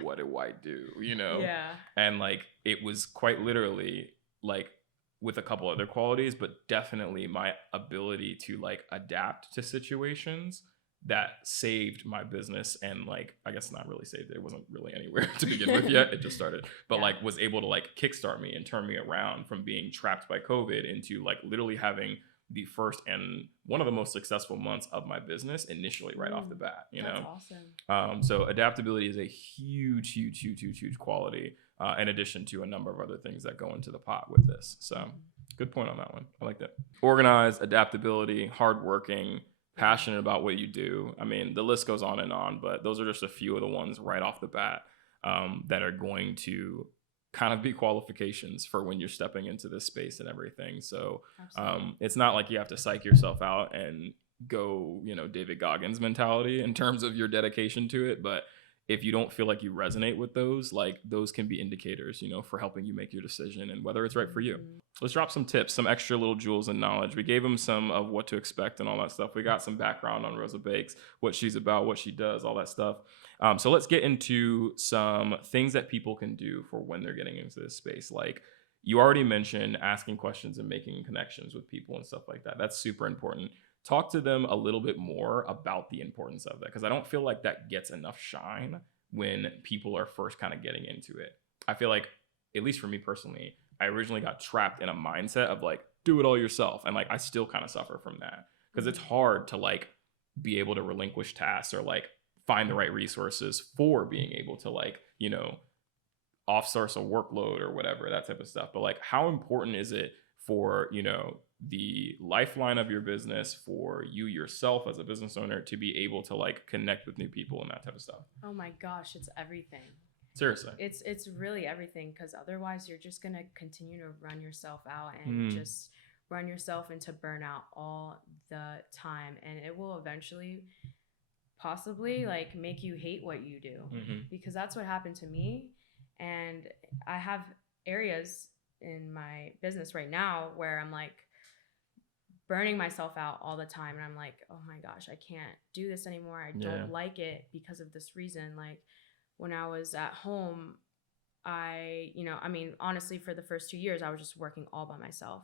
what do I do? And like, it was quite literally like with a couple other qualities, but definitely my ability to like adapt to situations that saved my business. And like, I guess not really saved it. It wasn't really anywhere to begin with yet. It just started, but like was able to like kickstart me and turn me around from being trapped by COVID into like literally having the first and one of the most successful months of my business initially right off the bat, That's awesome. So adaptability is a huge, huge, huge, huge, huge quality, in addition to a number of other things that go into the pot with this. So good point on that one. I like that. Organized, adaptability, hardworking, passionate about what you do. I mean, the list goes on, but those are just a few of the ones right off the bat that are going to kind of be qualifications for when you're stepping into this space and everything. So it's not like you have to psych yourself out and go, David Goggins mentality in terms of your dedication to it. But if you don't feel like you resonate with those, like those can be indicators, for helping you make your decision and whether it's right for you. Let's drop some tips, some extra little jewels and knowledge. We gave them some of what to expect and all that stuff. We got some background on Rosa Bakes, what she's about, what she does, all that stuff. So let's get into some things that people can do for when they're getting into this space. Like you already mentioned asking questions and making connections with people and stuff like that. That's super important. Talk to them a little bit more about the importance of that, because I don't feel like that gets enough shine when people are first kind of getting into it. I feel like, at least for me personally, I originally got trapped in a mindset of like, do it all yourself. And like, I still kind of suffer from that because it's hard to like be able to relinquish tasks or like find the right resources for being able to like, offsource a workload or whatever, that type of stuff. But like, how important is it for, the lifeline of your business, for you yourself as a business owner to be able to like connect with new people and that type of stuff? Oh my gosh, it's everything. Seriously. It's really everything, because otherwise you're just going to continue to run yourself out and just run yourself into burnout all the time, and it will eventually possibly like make you hate what you do, because that's what happened to me. And I have areas in my business right now where I'm like burning myself out all the time, and I'm like, oh my gosh, I can't do this anymore. I don't like it because of this reason. Like when I was at home, I mean, honestly, for the first 2 years, I was just working all by myself.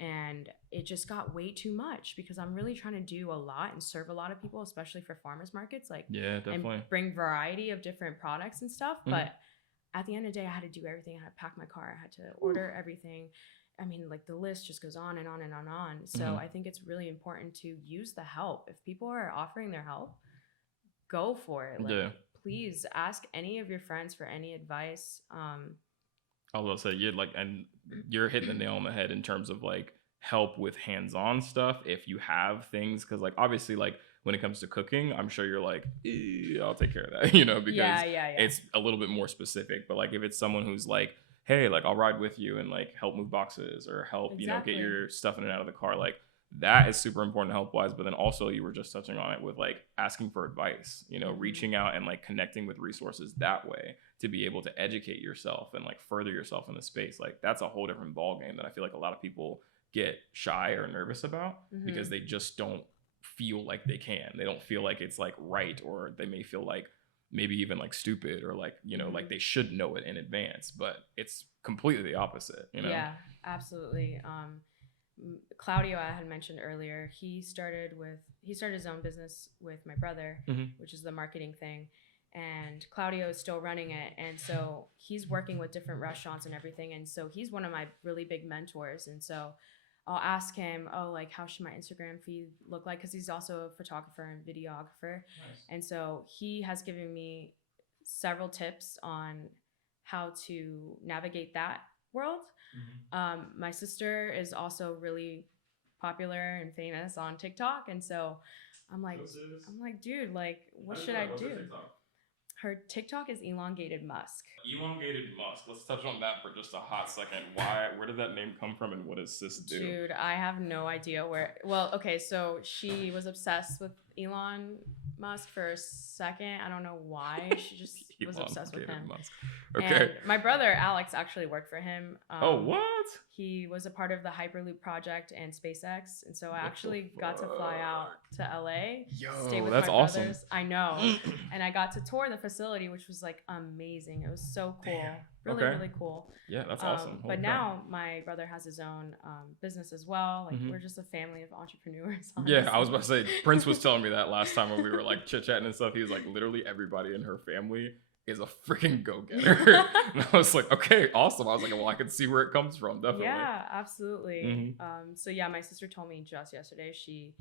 And it just got way too much because I'm really trying to do a lot and serve a lot of people, especially for farmers markets, like, definitely, and bring variety of different products and stuff. But at the end of the day, I had to do everything. I had to pack my car. I had to order everything. I mean, like the list just goes on and on and on and on. So I think it's really important to use the help. If people are offering their help, go for it. Like, please ask any of your friends for any advice. I was gonna say, and you're hitting the nail on the head in terms of like help with hands-on stuff if you have things, because like obviously like when it comes to cooking, I'm sure you're like, I'll take care of that, because it's a little bit more specific. But like if it's someone who's like, hey, like I'll ride with you and like help move boxes or help get your stuff in and out of the car, like that is super important help wise. But then also you were just touching on it with like asking for advice, reaching out and like connecting with resources that way to be able to educate yourself and like further yourself in the space. Like that's a whole different ball game that I feel like a lot of people get shy or nervous about because they just don't feel like they can. They don't feel like it's like right, or they may feel like maybe even like stupid or like, like they should know it in advance, but it's completely the opposite, Yeah, absolutely. Claudio, I had mentioned earlier, he started his own business with my brother, which is the marketing thing. And Claudio is still running it. And so he's working with different restaurants and everything. And so he's one of my really big mentors. And so I'll ask him, like, how should my Instagram feed look like? Because he's also a photographer and videographer. Nice. And so he has given me several tips on how to navigate that world. My sister is also really popular and famous on TikTok. And so I'm like, dude, like, what should I do? Her TikTok is Elongated Musk. Elongated Musk. Let's touch on that for just a hot second. Where did that name come from, and what does sis do? Dude, I have no idea where. Well, okay, so she was obsessed with Elon Musk for a second. I don't know why. She just was obsessed with him. Musk. Okay. And my brother Alex actually worked for him. What? He was a part of the Hyperloop project and SpaceX, and so I actually got to fly out to LA. Stay with that's my awesome. brothers. I know. And I got to tour the facility, which was like amazing. It was so cool. Damn. Really cool. Yeah, that's awesome. But now my brother has his own business as well. Like we're just a family of entrepreneurs. Honestly. Yeah, I was about to say, Prince was telling me that last time when we were like chit-chatting and stuff. He was like, literally everybody in her family is a freaking go-getter. And I was like, okay, awesome. I was like, well, I can see where it comes from, definitely. Yeah, absolutely. So yeah, my sister told me just yesterday, she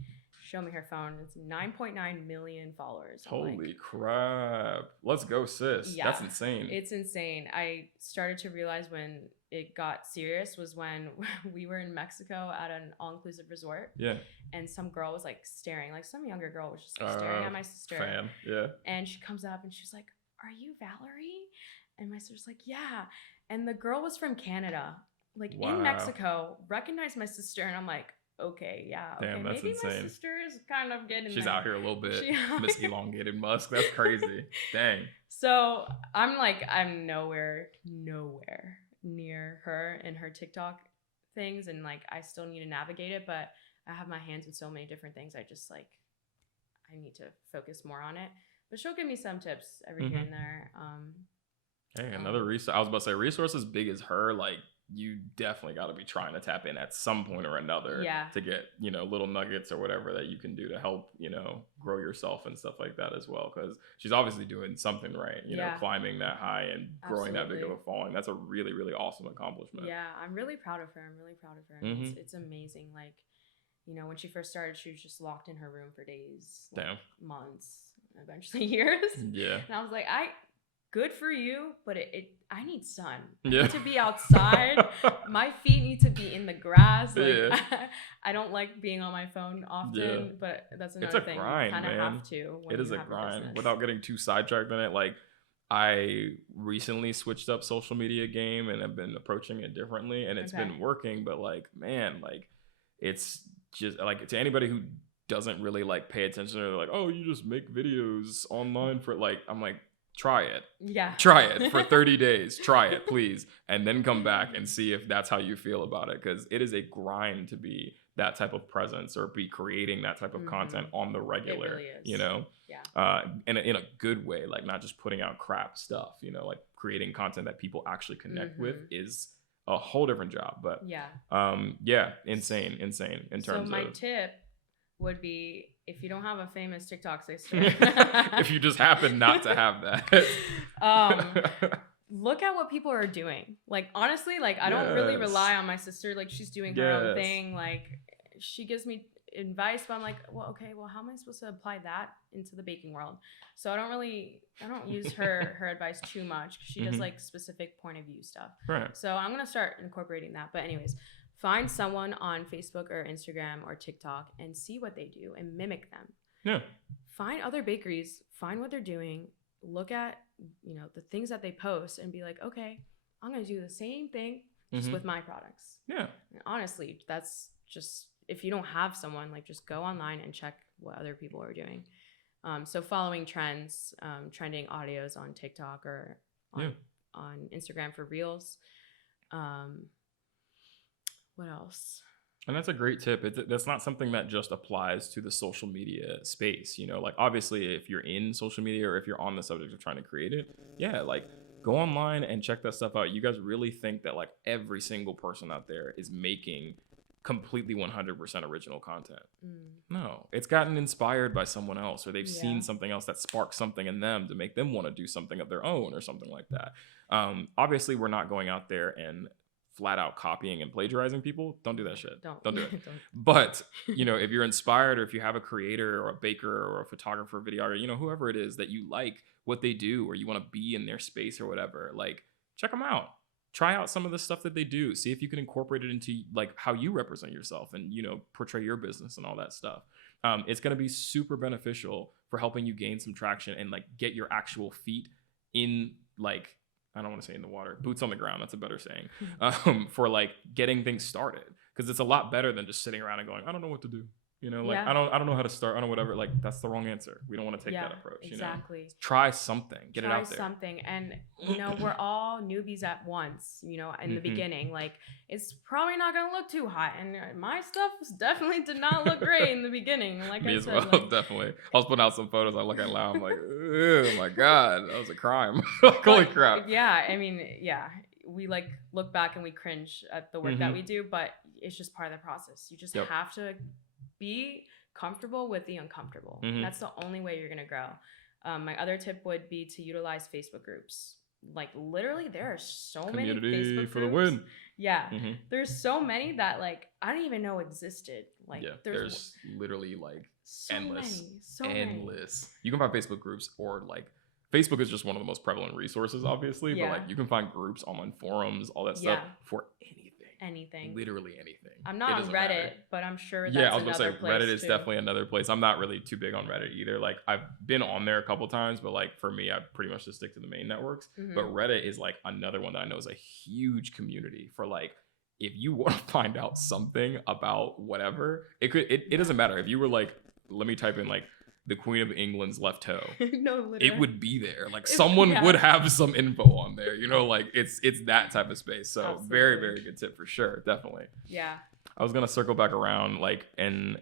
showed me her phone. It's 9.9 million followers. Holy crap. Let's go, sis. Yeah, that's insane. It's insane. I started to realize when it got serious was when we were in Mexico at an all-inclusive resort. Yeah. And some girl was like staring, like some younger girl was just like staring at my sister. Fan, yeah. And she comes up and she's like, "Are you Valerie?" And my sister's like, "Yeah." And the girl was from Canada, like in Mexico, recognized my sister, and I'm like, okay, yeah, okay, damn, that's maybe insane. My sister is kind of getting She's out here a little bit, Miss Elongated Musk. That's crazy. Dang. So I'm nowhere near her and her TikTok things, and like I still need to navigate it, but I have my hands in so many different things. I just like I need to focus more on it. But she'll give me some tips every here and there. Hey, another resource. I was about to say, resource as big as her, like you definitely got to be trying to tap in at some point or another to get, little nuggets or whatever that you can do to help, grow yourself and stuff like that as well. Because she's obviously doing something right, climbing that high and growing that big of a following. That's a really, really awesome accomplishment. Yeah, I'm really proud of her. And it's amazing. Like, when she first started, she was just locked in her room for days, months, eventually years. Yeah. And I was like, good for you, but I need sun. I need to be outside. My feet need to be in the grass. Like, I don't like being on my phone often, but that's another thing. Grind, you kind of have to. It is a grind. Without getting too sidetracked in it, like I recently switched up social media game and have been approaching it differently, and it's been working. But like, man, like it's just like, to anybody who doesn't really like pay attention, or like, oh, you just make videos online for, like, I'm like, try it. Yeah. Try it for 30 days. Try it, please. And then come back and see if that's how you feel about it. Because it is a grind to be that type of presence or be creating that type of content on the regular, really is. you know? Yeah. In a good way, like not just putting out crap stuff, you know, like creating content that people actually connect with is a whole different job. But yeah, insane in terms of. So my tip would be, if you don't have a famous TikTok sister, if you just happen not to have that, look at what people are doing. Like, honestly, like, I don't really rely on my sister. Like, she's doing her own thing. Like, she gives me advice, but I'm like, well, okay, well, how am I supposed to apply that into the baking world? So I don't use her advice too much. She does like specific point of view stuff. Right. So I'm gonna start incorporating that. But anyways, find someone on Facebook or Instagram or TikTok and see what they do and mimic them. Yeah. Find other bakeries, find what they're doing, look at, you know, the things that they post and be like, okay, I'm going to do the same thing just with my products. Yeah. And honestly, that's just, if you don't have someone, like, just go online and check what other people are doing. So following trends, trending audios on TikTok or on Instagram for Reels. What else? And that's a great tip. That's not something that just applies to the social media space. You know, like, obviously, if you're in social media or if you're on the subject of trying to create it, like, go online and check that stuff out. You guys really think that like every single person out there is making completely 100% original content? No, it's gotten inspired by someone else, or they've seen something else that sparks something in them to make them want to do something of their own or something like that. Obviously, we're not going out there and flat out copying and plagiarizing people. Don't do that shit. Don't do it. But, you know, if you're inspired, or if you have a creator or a baker or a photographer, videographer, you know, whoever it is that you like what they do, or you want to be in their space or whatever, like, check them out. Try out some of the stuff that they do. See if you can incorporate it into like how you represent yourself and, you know, portray your business and all that stuff. It's going to be super beneficial for helping you gain some traction and like get your actual feet in, like, I don't want to say in the water, boots on the ground. That's a better saying, for like getting things started. Because it's a lot better than just sitting around and going, I don't know what to do. You know, like, I don't know how to start. I don't know, whatever. Like, that's the wrong answer. We don't want to take that approach. Exactly. You know? Try something. Get it out there. Try something. And, you know, we're all newbies at once, you know, in the beginning. Like, it's probably not going to look too hot. And my stuff definitely did not look great in the beginning. Like Me I as said, well, like, definitely. I was putting out some photos. I look at loud. I'm like, oh my God, that was a crime. Like, holy crap. Yeah. I mean, yeah. We like look back and we cringe at the work that we do, but it's just part of the process. You just have to be comfortable with the uncomfortable. That's the only way you're gonna grow. My other tip would be to utilize Facebook groups. Like, literally, there are so many Facebook groups. For the win. Yeah, there's so many that like I didn't even know existed. Like, there's literally like so endless. Many. You can find Facebook groups, or like, Facebook is just one of the most prevalent resources, obviously, but like, you can find groups, online forums, all that stuff for anything. Literally anything. I'm not on Reddit, matter. But I'm sure that's I was gonna say Reddit is definitely another place. I'm not really too big on Reddit either. Like, I've been on there a couple times, but like, for me, I pretty much just stick to the main networks. But Reddit is like another one that I know is a huge community for, like, if you want to find out something about whatever, it doesn't matter. If you were like, let me type in like the Queen of England's left toe. No, literally. It would be there. Like, someone would have some info on there, you know, like, it's that type of space. So absolutely. Very, very good tip for sure. Definitely. Yeah. I was going to circle back around, like, and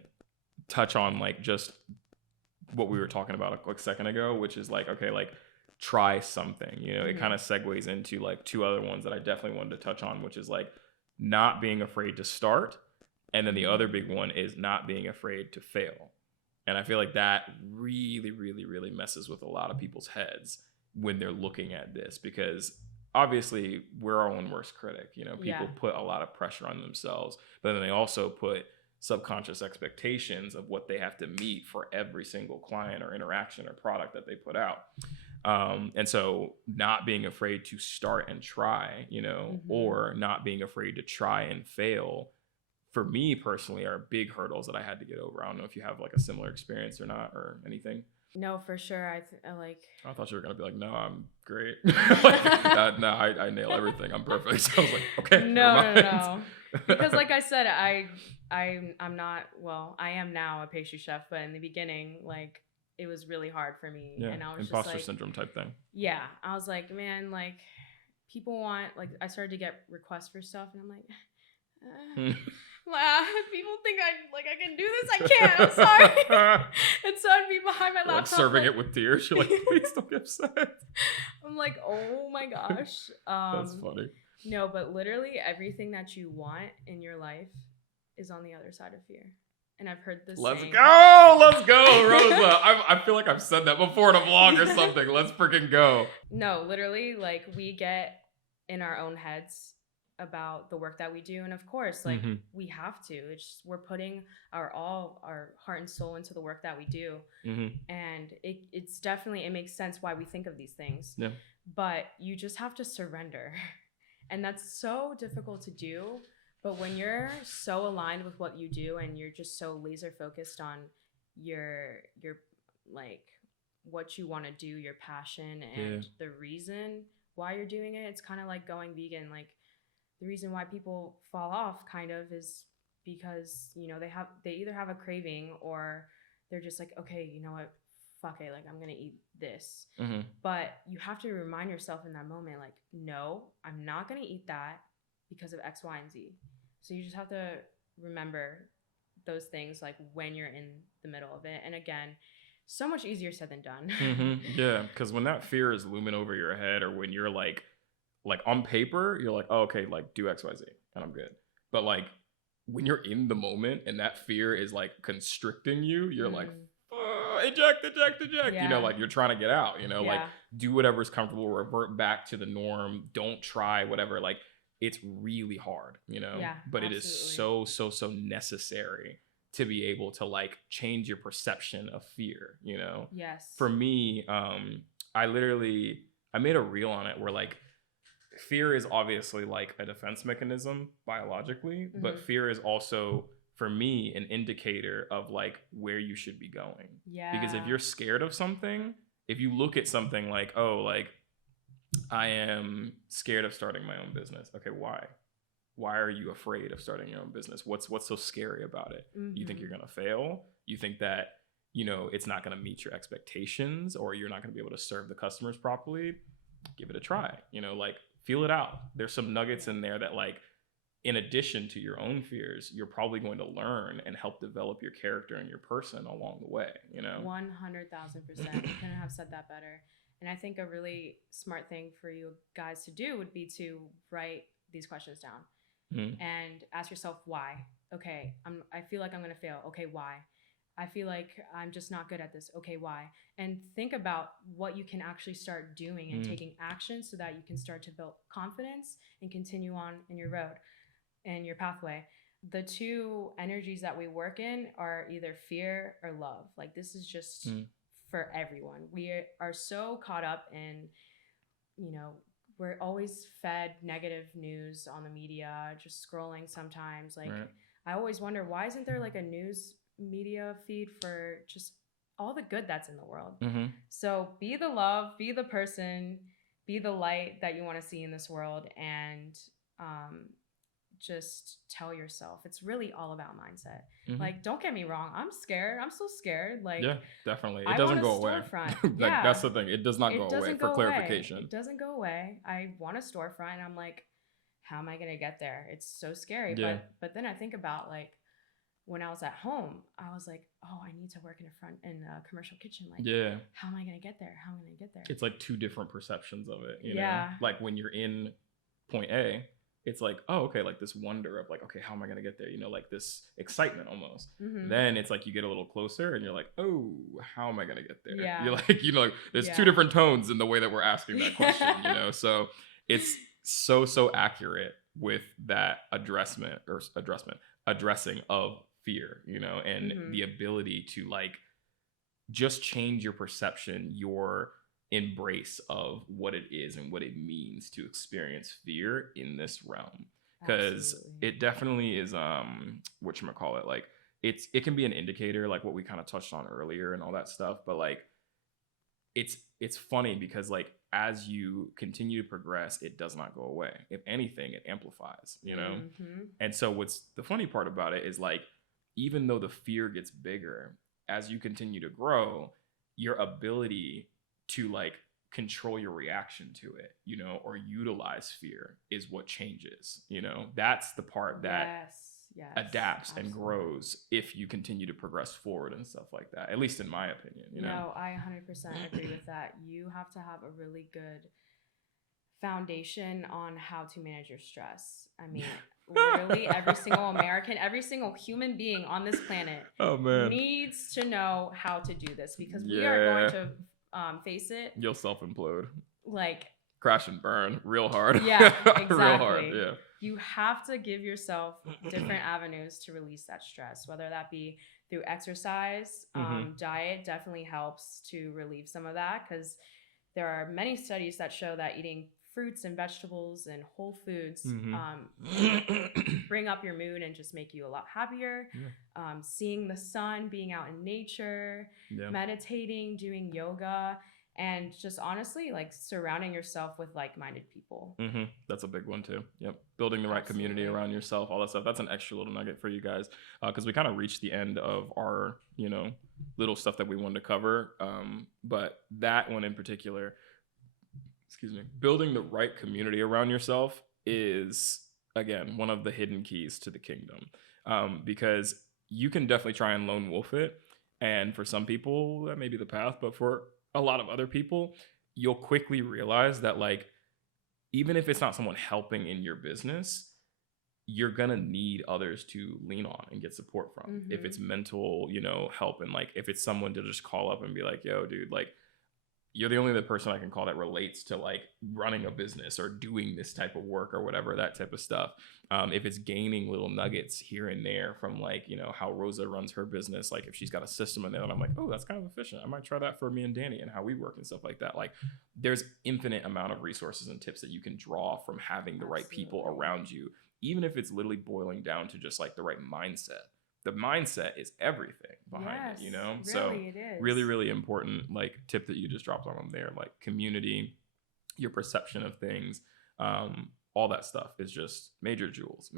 touch on like just what we were talking about a quick second ago, which is like, okay, like, try something, you know, it kind of segues into like two other ones that I definitely wanted to touch on, which is like not being afraid to start. And then the other big one is not being afraid to fail. And I feel like that really, really, really messes with a lot of people's heads when they're looking at this, because obviously we're our own worst critic. You know, people put a lot of pressure on themselves, but then they also put subconscious expectations of what they have to meet for every single client or interaction or product that they put out. And so not being afraid to start and try, you know, or not being afraid to try and fail, for me personally, are big hurdles that I had to get over. I don't know if you have like a similar experience or not, or anything. No, for sure. I like. I thought you were gonna be like, no, I'm great. Like, no, I nail everything. I'm perfect. So I was like, okay, never No, no, mind. no. Because like I said, I'm not, well, I am now a pastry chef, but in the beginning, like it was really hard for me. Yeah, And I was just imposter like, syndrome type thing. yeah, I was like, man, like people want, like I started to get requests for stuff and I'm like, wow, people think I can do this. I can't. I'm sorry. And so I'd be behind my You're like laptop, serving it with tears. You're like, please don't get upset. I'm like, oh my gosh. That's funny. No, but literally everything that you want in your life is on the other side of fear. And I've heard this Let's saying. go, Rosa. I feel like I've said that before in a vlog or something. Let's freaking go. No, literally, like we get in our own heads about the work that we do, and of course, like we have to. It's just, we're putting our heart and soul into the work that we do, and it's definitely, it makes sense why we think of these things. Yeah. But you just have to surrender, and that's so difficult to do. But when you're so aligned with what you do, and you're just so laser focused on your like what you want to do, your passion, and the reason why you're doing it, it's kind of like going vegan. Like the reason why people fall off kind of is because, you know, they either have a craving or they're just like, okay, you know what, fuck it, like I'm gonna eat this. But you have to remind yourself in that moment, like, no, I'm not gonna eat that because of X, Y, and Z. So you just have to remember those things, like when you're in the middle of it. And again, so much easier said than done. Yeah, because when that fear is looming over your head, or when you're like on paper, you're like, oh, okay, like do X, Y, Z, and I'm good. But like when you're in the moment and that fear is like constricting you, you're like, eject. Yeah. You know, like you're trying to get out. You know, like do whatever's comfortable, revert back to the norm. Don't try whatever. Like it's really hard, you know. Yeah, but absolutely. it is so necessary to be able to like change your perception of fear, you know? Yes. For me, I made a reel on it where like fear is obviously like a defense mechanism biologically, but fear is also, for me, an indicator of like where you should be going. Yeah. Because if you're scared of something, if you look at something like, oh, like I am scared of starting my own business. Okay, why? Why are you afraid of starting your own business? What's so scary about it? You think you're gonna fail? You think that, you know, it's not gonna meet your expectations, or you're not gonna be able to serve the customers properly? Give it a try. You know, like feel it out. There's some nuggets in there that, like, in addition to your own fears, you're probably going to learn and help develop your character and your person along the way, you know? 100,000%. You couldn't have said that better. And I think a really smart thing for you guys to do would be to write these questions down and ask yourself why. Okay, I feel like I'm going to fail. Okay, why? I feel like I'm just not good at this. Okay, why? And think about what you can actually start doing and taking action so that you can start to build confidence and continue on in your road and your pathway. The two energies that we work in are either fear or love. Like this is just for everyone. We are so caught up in, you know, we're always fed negative news on the media, just scrolling sometimes. Like I always wonder, why isn't there like a news media feed for just all the good that's in the world? So be the love, be the person, be the light that you want to see in this world, and just tell yourself. It's really all about mindset. Like, don't get me wrong, I'm scared. I'm still scared. Like, yeah, definitely. It doesn't go away. Like, that's the thing. It does not go away, for clarification. It doesn't go away. I want a storefront, and I'm like, how am I gonna get there? It's so scary. Yeah. But then I think about, like, when I was at home, I was like, oh, I need to work in a commercial kitchen. Like, how am I gonna get there? How am I gonna get there? It's like two different perceptions of it. You know? Like when you're in point A, it's like, oh, okay, like this wonder of like, okay, how am I gonna get there? You know, like this excitement almost. Then it's like you get a little closer and you're like, oh, how am I gonna get there? Yeah. You're like, you know, there's two different tones in the way that we're asking that question, you know? So it's so accurate with that addressing of fear, you know, and the ability to like just change your perception, your embrace of what it is and what it means to experience fear in this realm. Because it definitely is whatchamacallit, like it can be an indicator, like what we kind of touched on earlier and all that stuff, but like it's funny because like as you continue to progress, it does not go away. If anything, it amplifies, you know? And so what's the funny part about it is like, even though the fear gets bigger, as you continue to grow, your ability to like control your reaction to it, you know, or utilize fear is what changes, you know? That's the part that adapts and grows if you continue to progress forward and stuff like that, at least in my opinion, you know? No, I 100% agree with that. You have to have a really good foundation on how to manage your stress. I mean, literally every single American, every single human being on this planet needs to know how to do this, because we are going to face it. You'll self-implode. Like, crash and burn real hard. Yeah, exactly. Real hard, yeah. You have to give yourself different avenues to release that stress, whether that be through exercise. Diet definitely helps to relieve some of that, because there are many studies that show that eating fruits and vegetables and whole foods bring up your mood and just make you a lot happier. Seeing the sun, being out in nature, meditating, doing yoga, and just honestly like surrounding yourself with like-minded people. That's a big one too. Yep. Building the right community around yourself, all that stuff. That's an extra little nugget for you guys, because we kind of reached the end of our, you know, little stuff that we wanted to cover. But that one in particular, building the right community around yourself is, again, one of the hidden keys to the kingdom, because you can definitely try and lone wolf it. And for some people, that may be the path. But for a lot of other people, you'll quickly realize that, like, even if it's not someone helping in your business, you're gonna need others to lean on and get support from. If it's mental, you know, help, and like if it's someone to just call up and be like, yo, dude, like, you're the only other person I can call that relates to like running a business or doing this type of work or whatever, that type of stuff. If it's gaining little nuggets here and there from like, you know, how Rosa runs her business, like if she's got a system in there and I'm like, oh, that's kind of efficient, I might try that for me and Danny and how we work and stuff like that. Like there's infinite amount of resources and tips that you can draw from having the right people around you, even if it's literally boiling down to just like the right mindset. The mindset is everything behind it, you know? Really, so it is. Really, really important like tip that you just dropped on them there, like community, your perception of things, all that stuff is just major jewels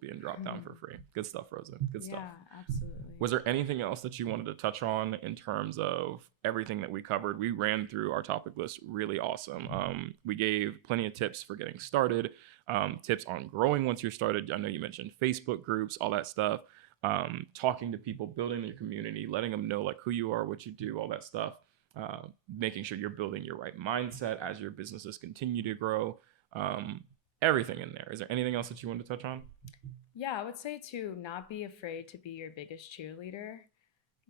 being dropped down for free. Good stuff, Rosa. Good stuff. Yeah, absolutely. Was there anything else that you wanted to touch on in terms of everything that we covered? We ran through our topic list really awesome. We gave plenty of tips for getting started, tips on growing once you're started. I know you mentioned Facebook groups, all that stuff. Talking to people, building your community, letting them know like who you are, what you do, all that stuff, making sure you're building your right mindset as your businesses continue to grow, everything in there. Is there anything else that you want to touch on? Yeah, I would say to not be afraid to be your biggest cheerleader.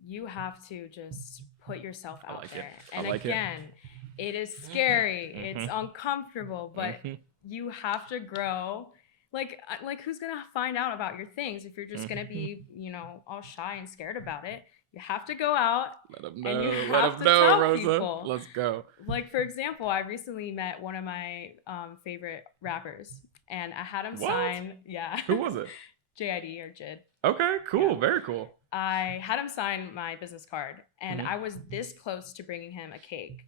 You have to just put yourself out there. And again, it is scary, it's uncomfortable, but you have to grow. Like who's gonna find out about your things if you're just gonna be, you know, all shy and scared about it? You have to go out. Let them know. Let them know, Rosa. People. Let's go. Like, for example, I recently met one of my favorite rappers, and I had him sign. Yeah. Who was it? JID or Jid. Okay, cool. Yeah. Very cool. I had him sign my business card, and I was this close to bringing him a cake.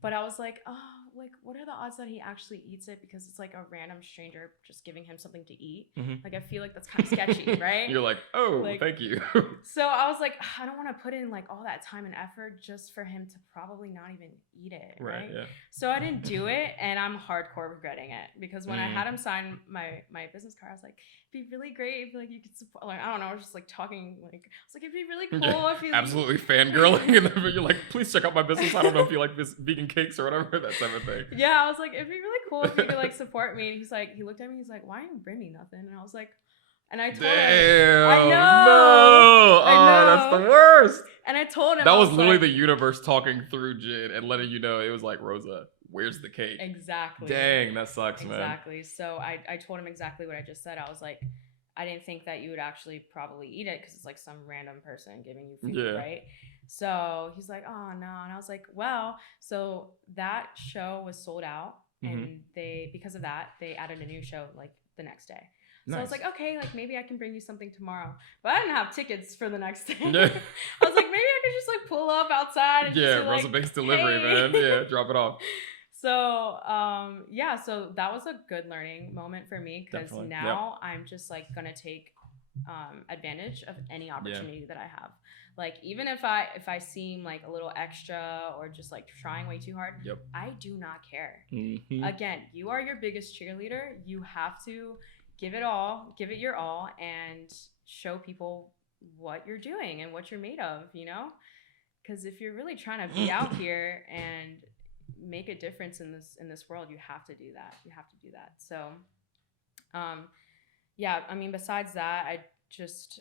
But I was like, oh, like, what are the odds that he actually eats it? Because it's like a random stranger just giving him something to eat. Like, I feel like that's kind of sketchy, right? You're like, oh, like, thank you. So I was like, I don't want to put in like all that time and effort just for him to probably not even eat it, right? Yeah. So I didn't do it, and I'm hardcore regretting it, because when I had him sign my business card, I was like, it'd be really great if like you could support, like, I don't know, I was just like talking, like I was like, it'd be really cool if you absolutely fangirling, and then you're like, please check out my business. I don't know if you like this vegan cakes or whatever, that type of thing. Yeah, I was like, it'd be really cool if you could like support me. And he's like, he looked at me, he's like, why didn't you bring me nothing? And I was like, and I told him, I know, that's the worst. And I told him that was literally the universe talking through Jid and letting you know it was like, Rosa, where's the cake? Exactly. Dang, that sucks, man. Exactly. So I told him exactly what I just said. I was like, I didn't think that you would actually probably eat it because it's like some random person giving you food, right? So he's like, oh no. And I was like, well, so that show was sold out, and they, because of that, they added a new show like the next day. So I was Nice. like, okay, like maybe I can bring you something tomorrow. But I didn't have tickets for the next day. Yeah. I was like, maybe I could just like pull up outside and just Yeah, be Rosa like, Bakes delivery, hey. man. Yeah, drop it off. So yeah, so that was a good learning moment for me, because Definitely. now I'm just like gonna take advantage of any Yeah. opportunity that I have. Like even if I seem like a little extra or just like trying way too hard, Yep. I do not care. Mm-hmm. Again, you are your biggest cheerleader. You have to give it your all, and show people what you're doing and what you're made of, you know? Because if you're really trying to be out here and make a difference in this world, you have to do that. You have to do that. So yeah, I mean, besides that,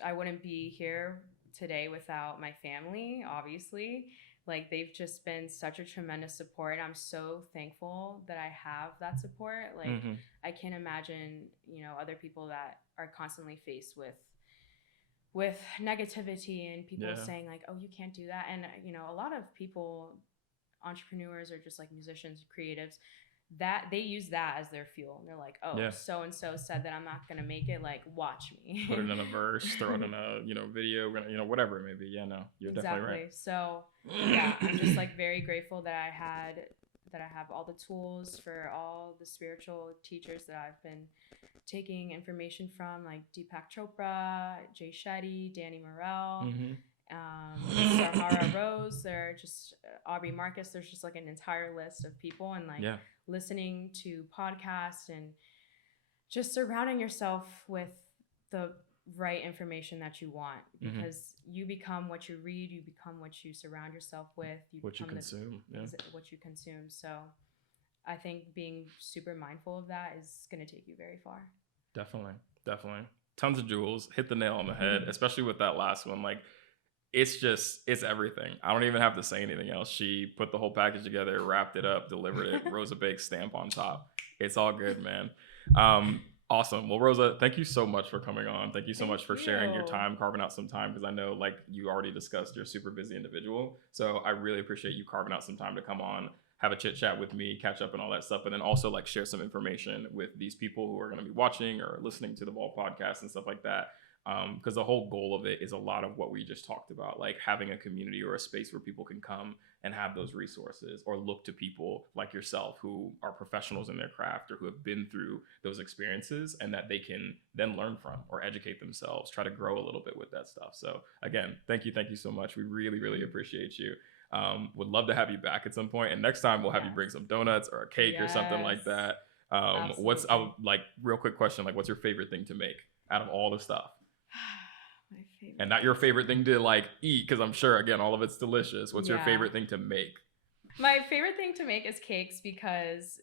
I wouldn't be here today without my family, obviously. Like they've just been such a tremendous support. I'm so thankful that I have that support. Like Mm-hmm. I can't imagine, other people that are constantly faced with negativity and people saying like, oh, you can't do that. And a lot of people, entrepreneurs or just like musicians, creatives, that they use that as their fuel, and they're like, oh, so and so said that I'm not gonna make it, like watch me. Put it in a verse, throw it in a video, whatever it may be. Yeah, no, you're definitely right. So yeah, I'm just like very grateful that I have all the tools for all the spiritual teachers that I've been taking information from, like Deepak Chopra, Jay Shetty, Danny Morell, Sahara Rose. They're just Aubrey Marcus. There's just like an entire list of people, and like listening to podcasts and just surrounding yourself with the right information that you want, because you become what you read, you become what you surround yourself with, what you consume. What you consume. So I think being super mindful of that is going to take you very far. Definitely. Tons of jewels. Hit the nail on the head, especially with that last one. Like, it's everything. I don't even have to say anything else. She put the whole package together, wrapped it up, delivered it, Rosa Bakes stamp on top. It's all good, man. Awesome. Well, Rosa, thank you so much for coming on. Thank you so much for sharing your time, carving out some time, because I know, like you already discussed, you're a super busy individual. So I really appreciate you carving out some time to come on, have a chit chat with me, catch up and all that stuff, and then also like share some information with these people who are going to be watching or listening to the Vault podcast and stuff like that. Because the whole goal of it is a lot of what we just talked about, like having a community or a space where people can come and have those resources, or look to people like yourself who are professionals in their craft or who have been through those experiences, and that they can then learn from or educate themselves, try to grow a little bit with that stuff. So again, thank you so much. We really, really appreciate you. Would love to have you back at some point, and next time we'll have you bring some donuts or a cake or something like that. Real quick question, like what's your favorite thing to make out of all the stuff? My favorite. And not your favorite thing to like eat, because I'm sure again all of it's delicious. What's your favorite thing to make? My favorite thing to make is cakes, because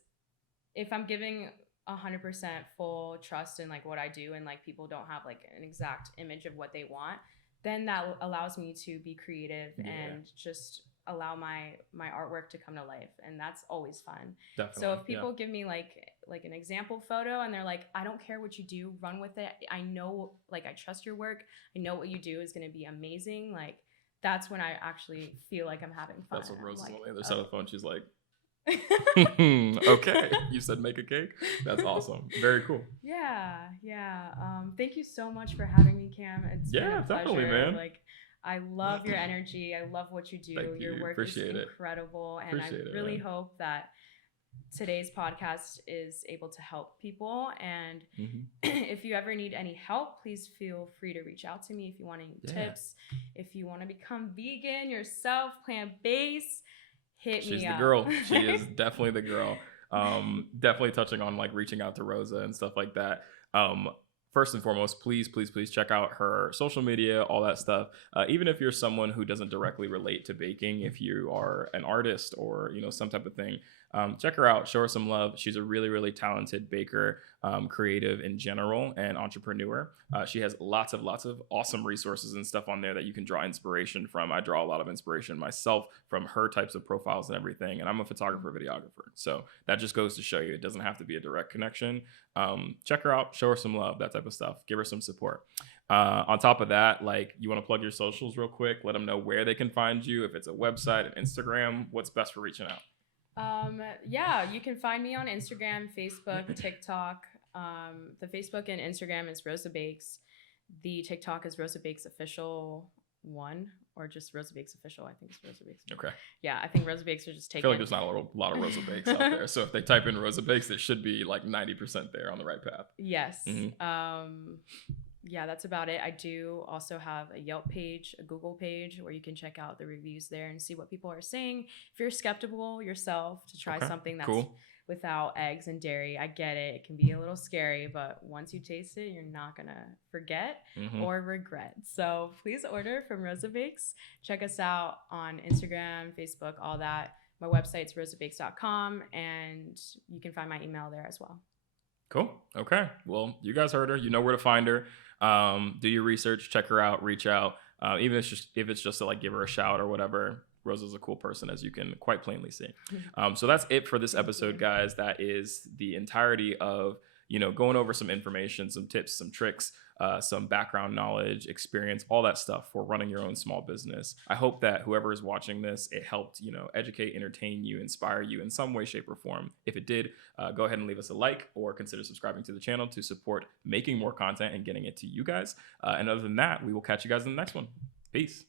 if I'm giving 100% full trust in like what I do, and like people don't have like an exact image of what they want, then that allows me to be creative and just allow my artwork to come to life, and that's always fun. Definitely. So if people give me like an example photo and they're like, I don't care what you do, run with it, I know, like I trust your work, I know what you do is going to be amazing, like that's when I actually feel like I'm having fun. That's what Rose is on the other side of the phone. She's like, okay, you said make a cake. That's awesome. Very cool. Yeah. Thank you so much for having me, Cam. It's been a pleasure. Definitely, man. Like, I love your energy. I love what you do. Thank you. Your work is incredible. And I really hope that today's podcast is able to help people. And if you ever need any help, please feel free to reach out to me. If you want any tips, if you want to become vegan yourself, plant-based, hit me up. She's the girl. She is definitely the girl. Definitely touching on like reaching out to Rosa and stuff like that. First and foremost, please check out her social media, all that stuff. Even if you're someone who doesn't directly relate to baking, if you are an artist or some type of thing, check her out. Show her some love. She's a really, really talented baker, creative in general, and entrepreneur. She has lots of awesome resources and stuff on there that you can draw inspiration from. I draw a lot of inspiration myself from her types of profiles and everything. And I'm a photographer, videographer. So that just goes to show you it doesn't have to be a direct connection. Check her out, show her some love, that type of stuff. Give her some support. On top of that, like, you want to plug your socials real quick, let them know where they can find you. If it's a website, an Instagram, what's best for reaching out? You can find me on Instagram, Facebook, TikTok. The Facebook and Instagram is Rosa Bakes. The TikTok is Rosa Bakes Official 1, or just Rosa Bakes Official. I think it's Rosa Bakes. Okay. Yeah, I think Rosa Bakes are just taking. I feel like there's not a lot of Rosa Bakes out there. So if they type in Rosa Bakes, it should be like 90% there on the right path. Yes. Yeah, that's about it. I do also have a Yelp page, a Google page, where you can check out the reviews there and see what people are saying. If you're skeptical yourself to try something that's without eggs and dairy, I get it. It can be a little scary, but once you taste it, you're not going to forget or regret. So please order from Rosa Bakes. Check us out on Instagram, Facebook, all that. My website's rosabakes.com, and you can find my email there as well. Cool. Okay. Well, you guys heard her. You know where to find her. Do your research, check her out, reach out. Even if it's just to like give her a shout or whatever. Rosa's a cool person, as you can quite plainly see. So that's it for this episode, guys. That is the entirety of, going over some information, some tips, some tricks, some background knowledge, experience, all that stuff for running your own small business. I hope that whoever is watching this, it helped, educate, entertain you, inspire you in some way, shape, or form. If it did, go ahead and leave us a like or consider subscribing to the channel to support making more content and getting it to you guys. And other than that, we will catch you guys in the next one. Peace.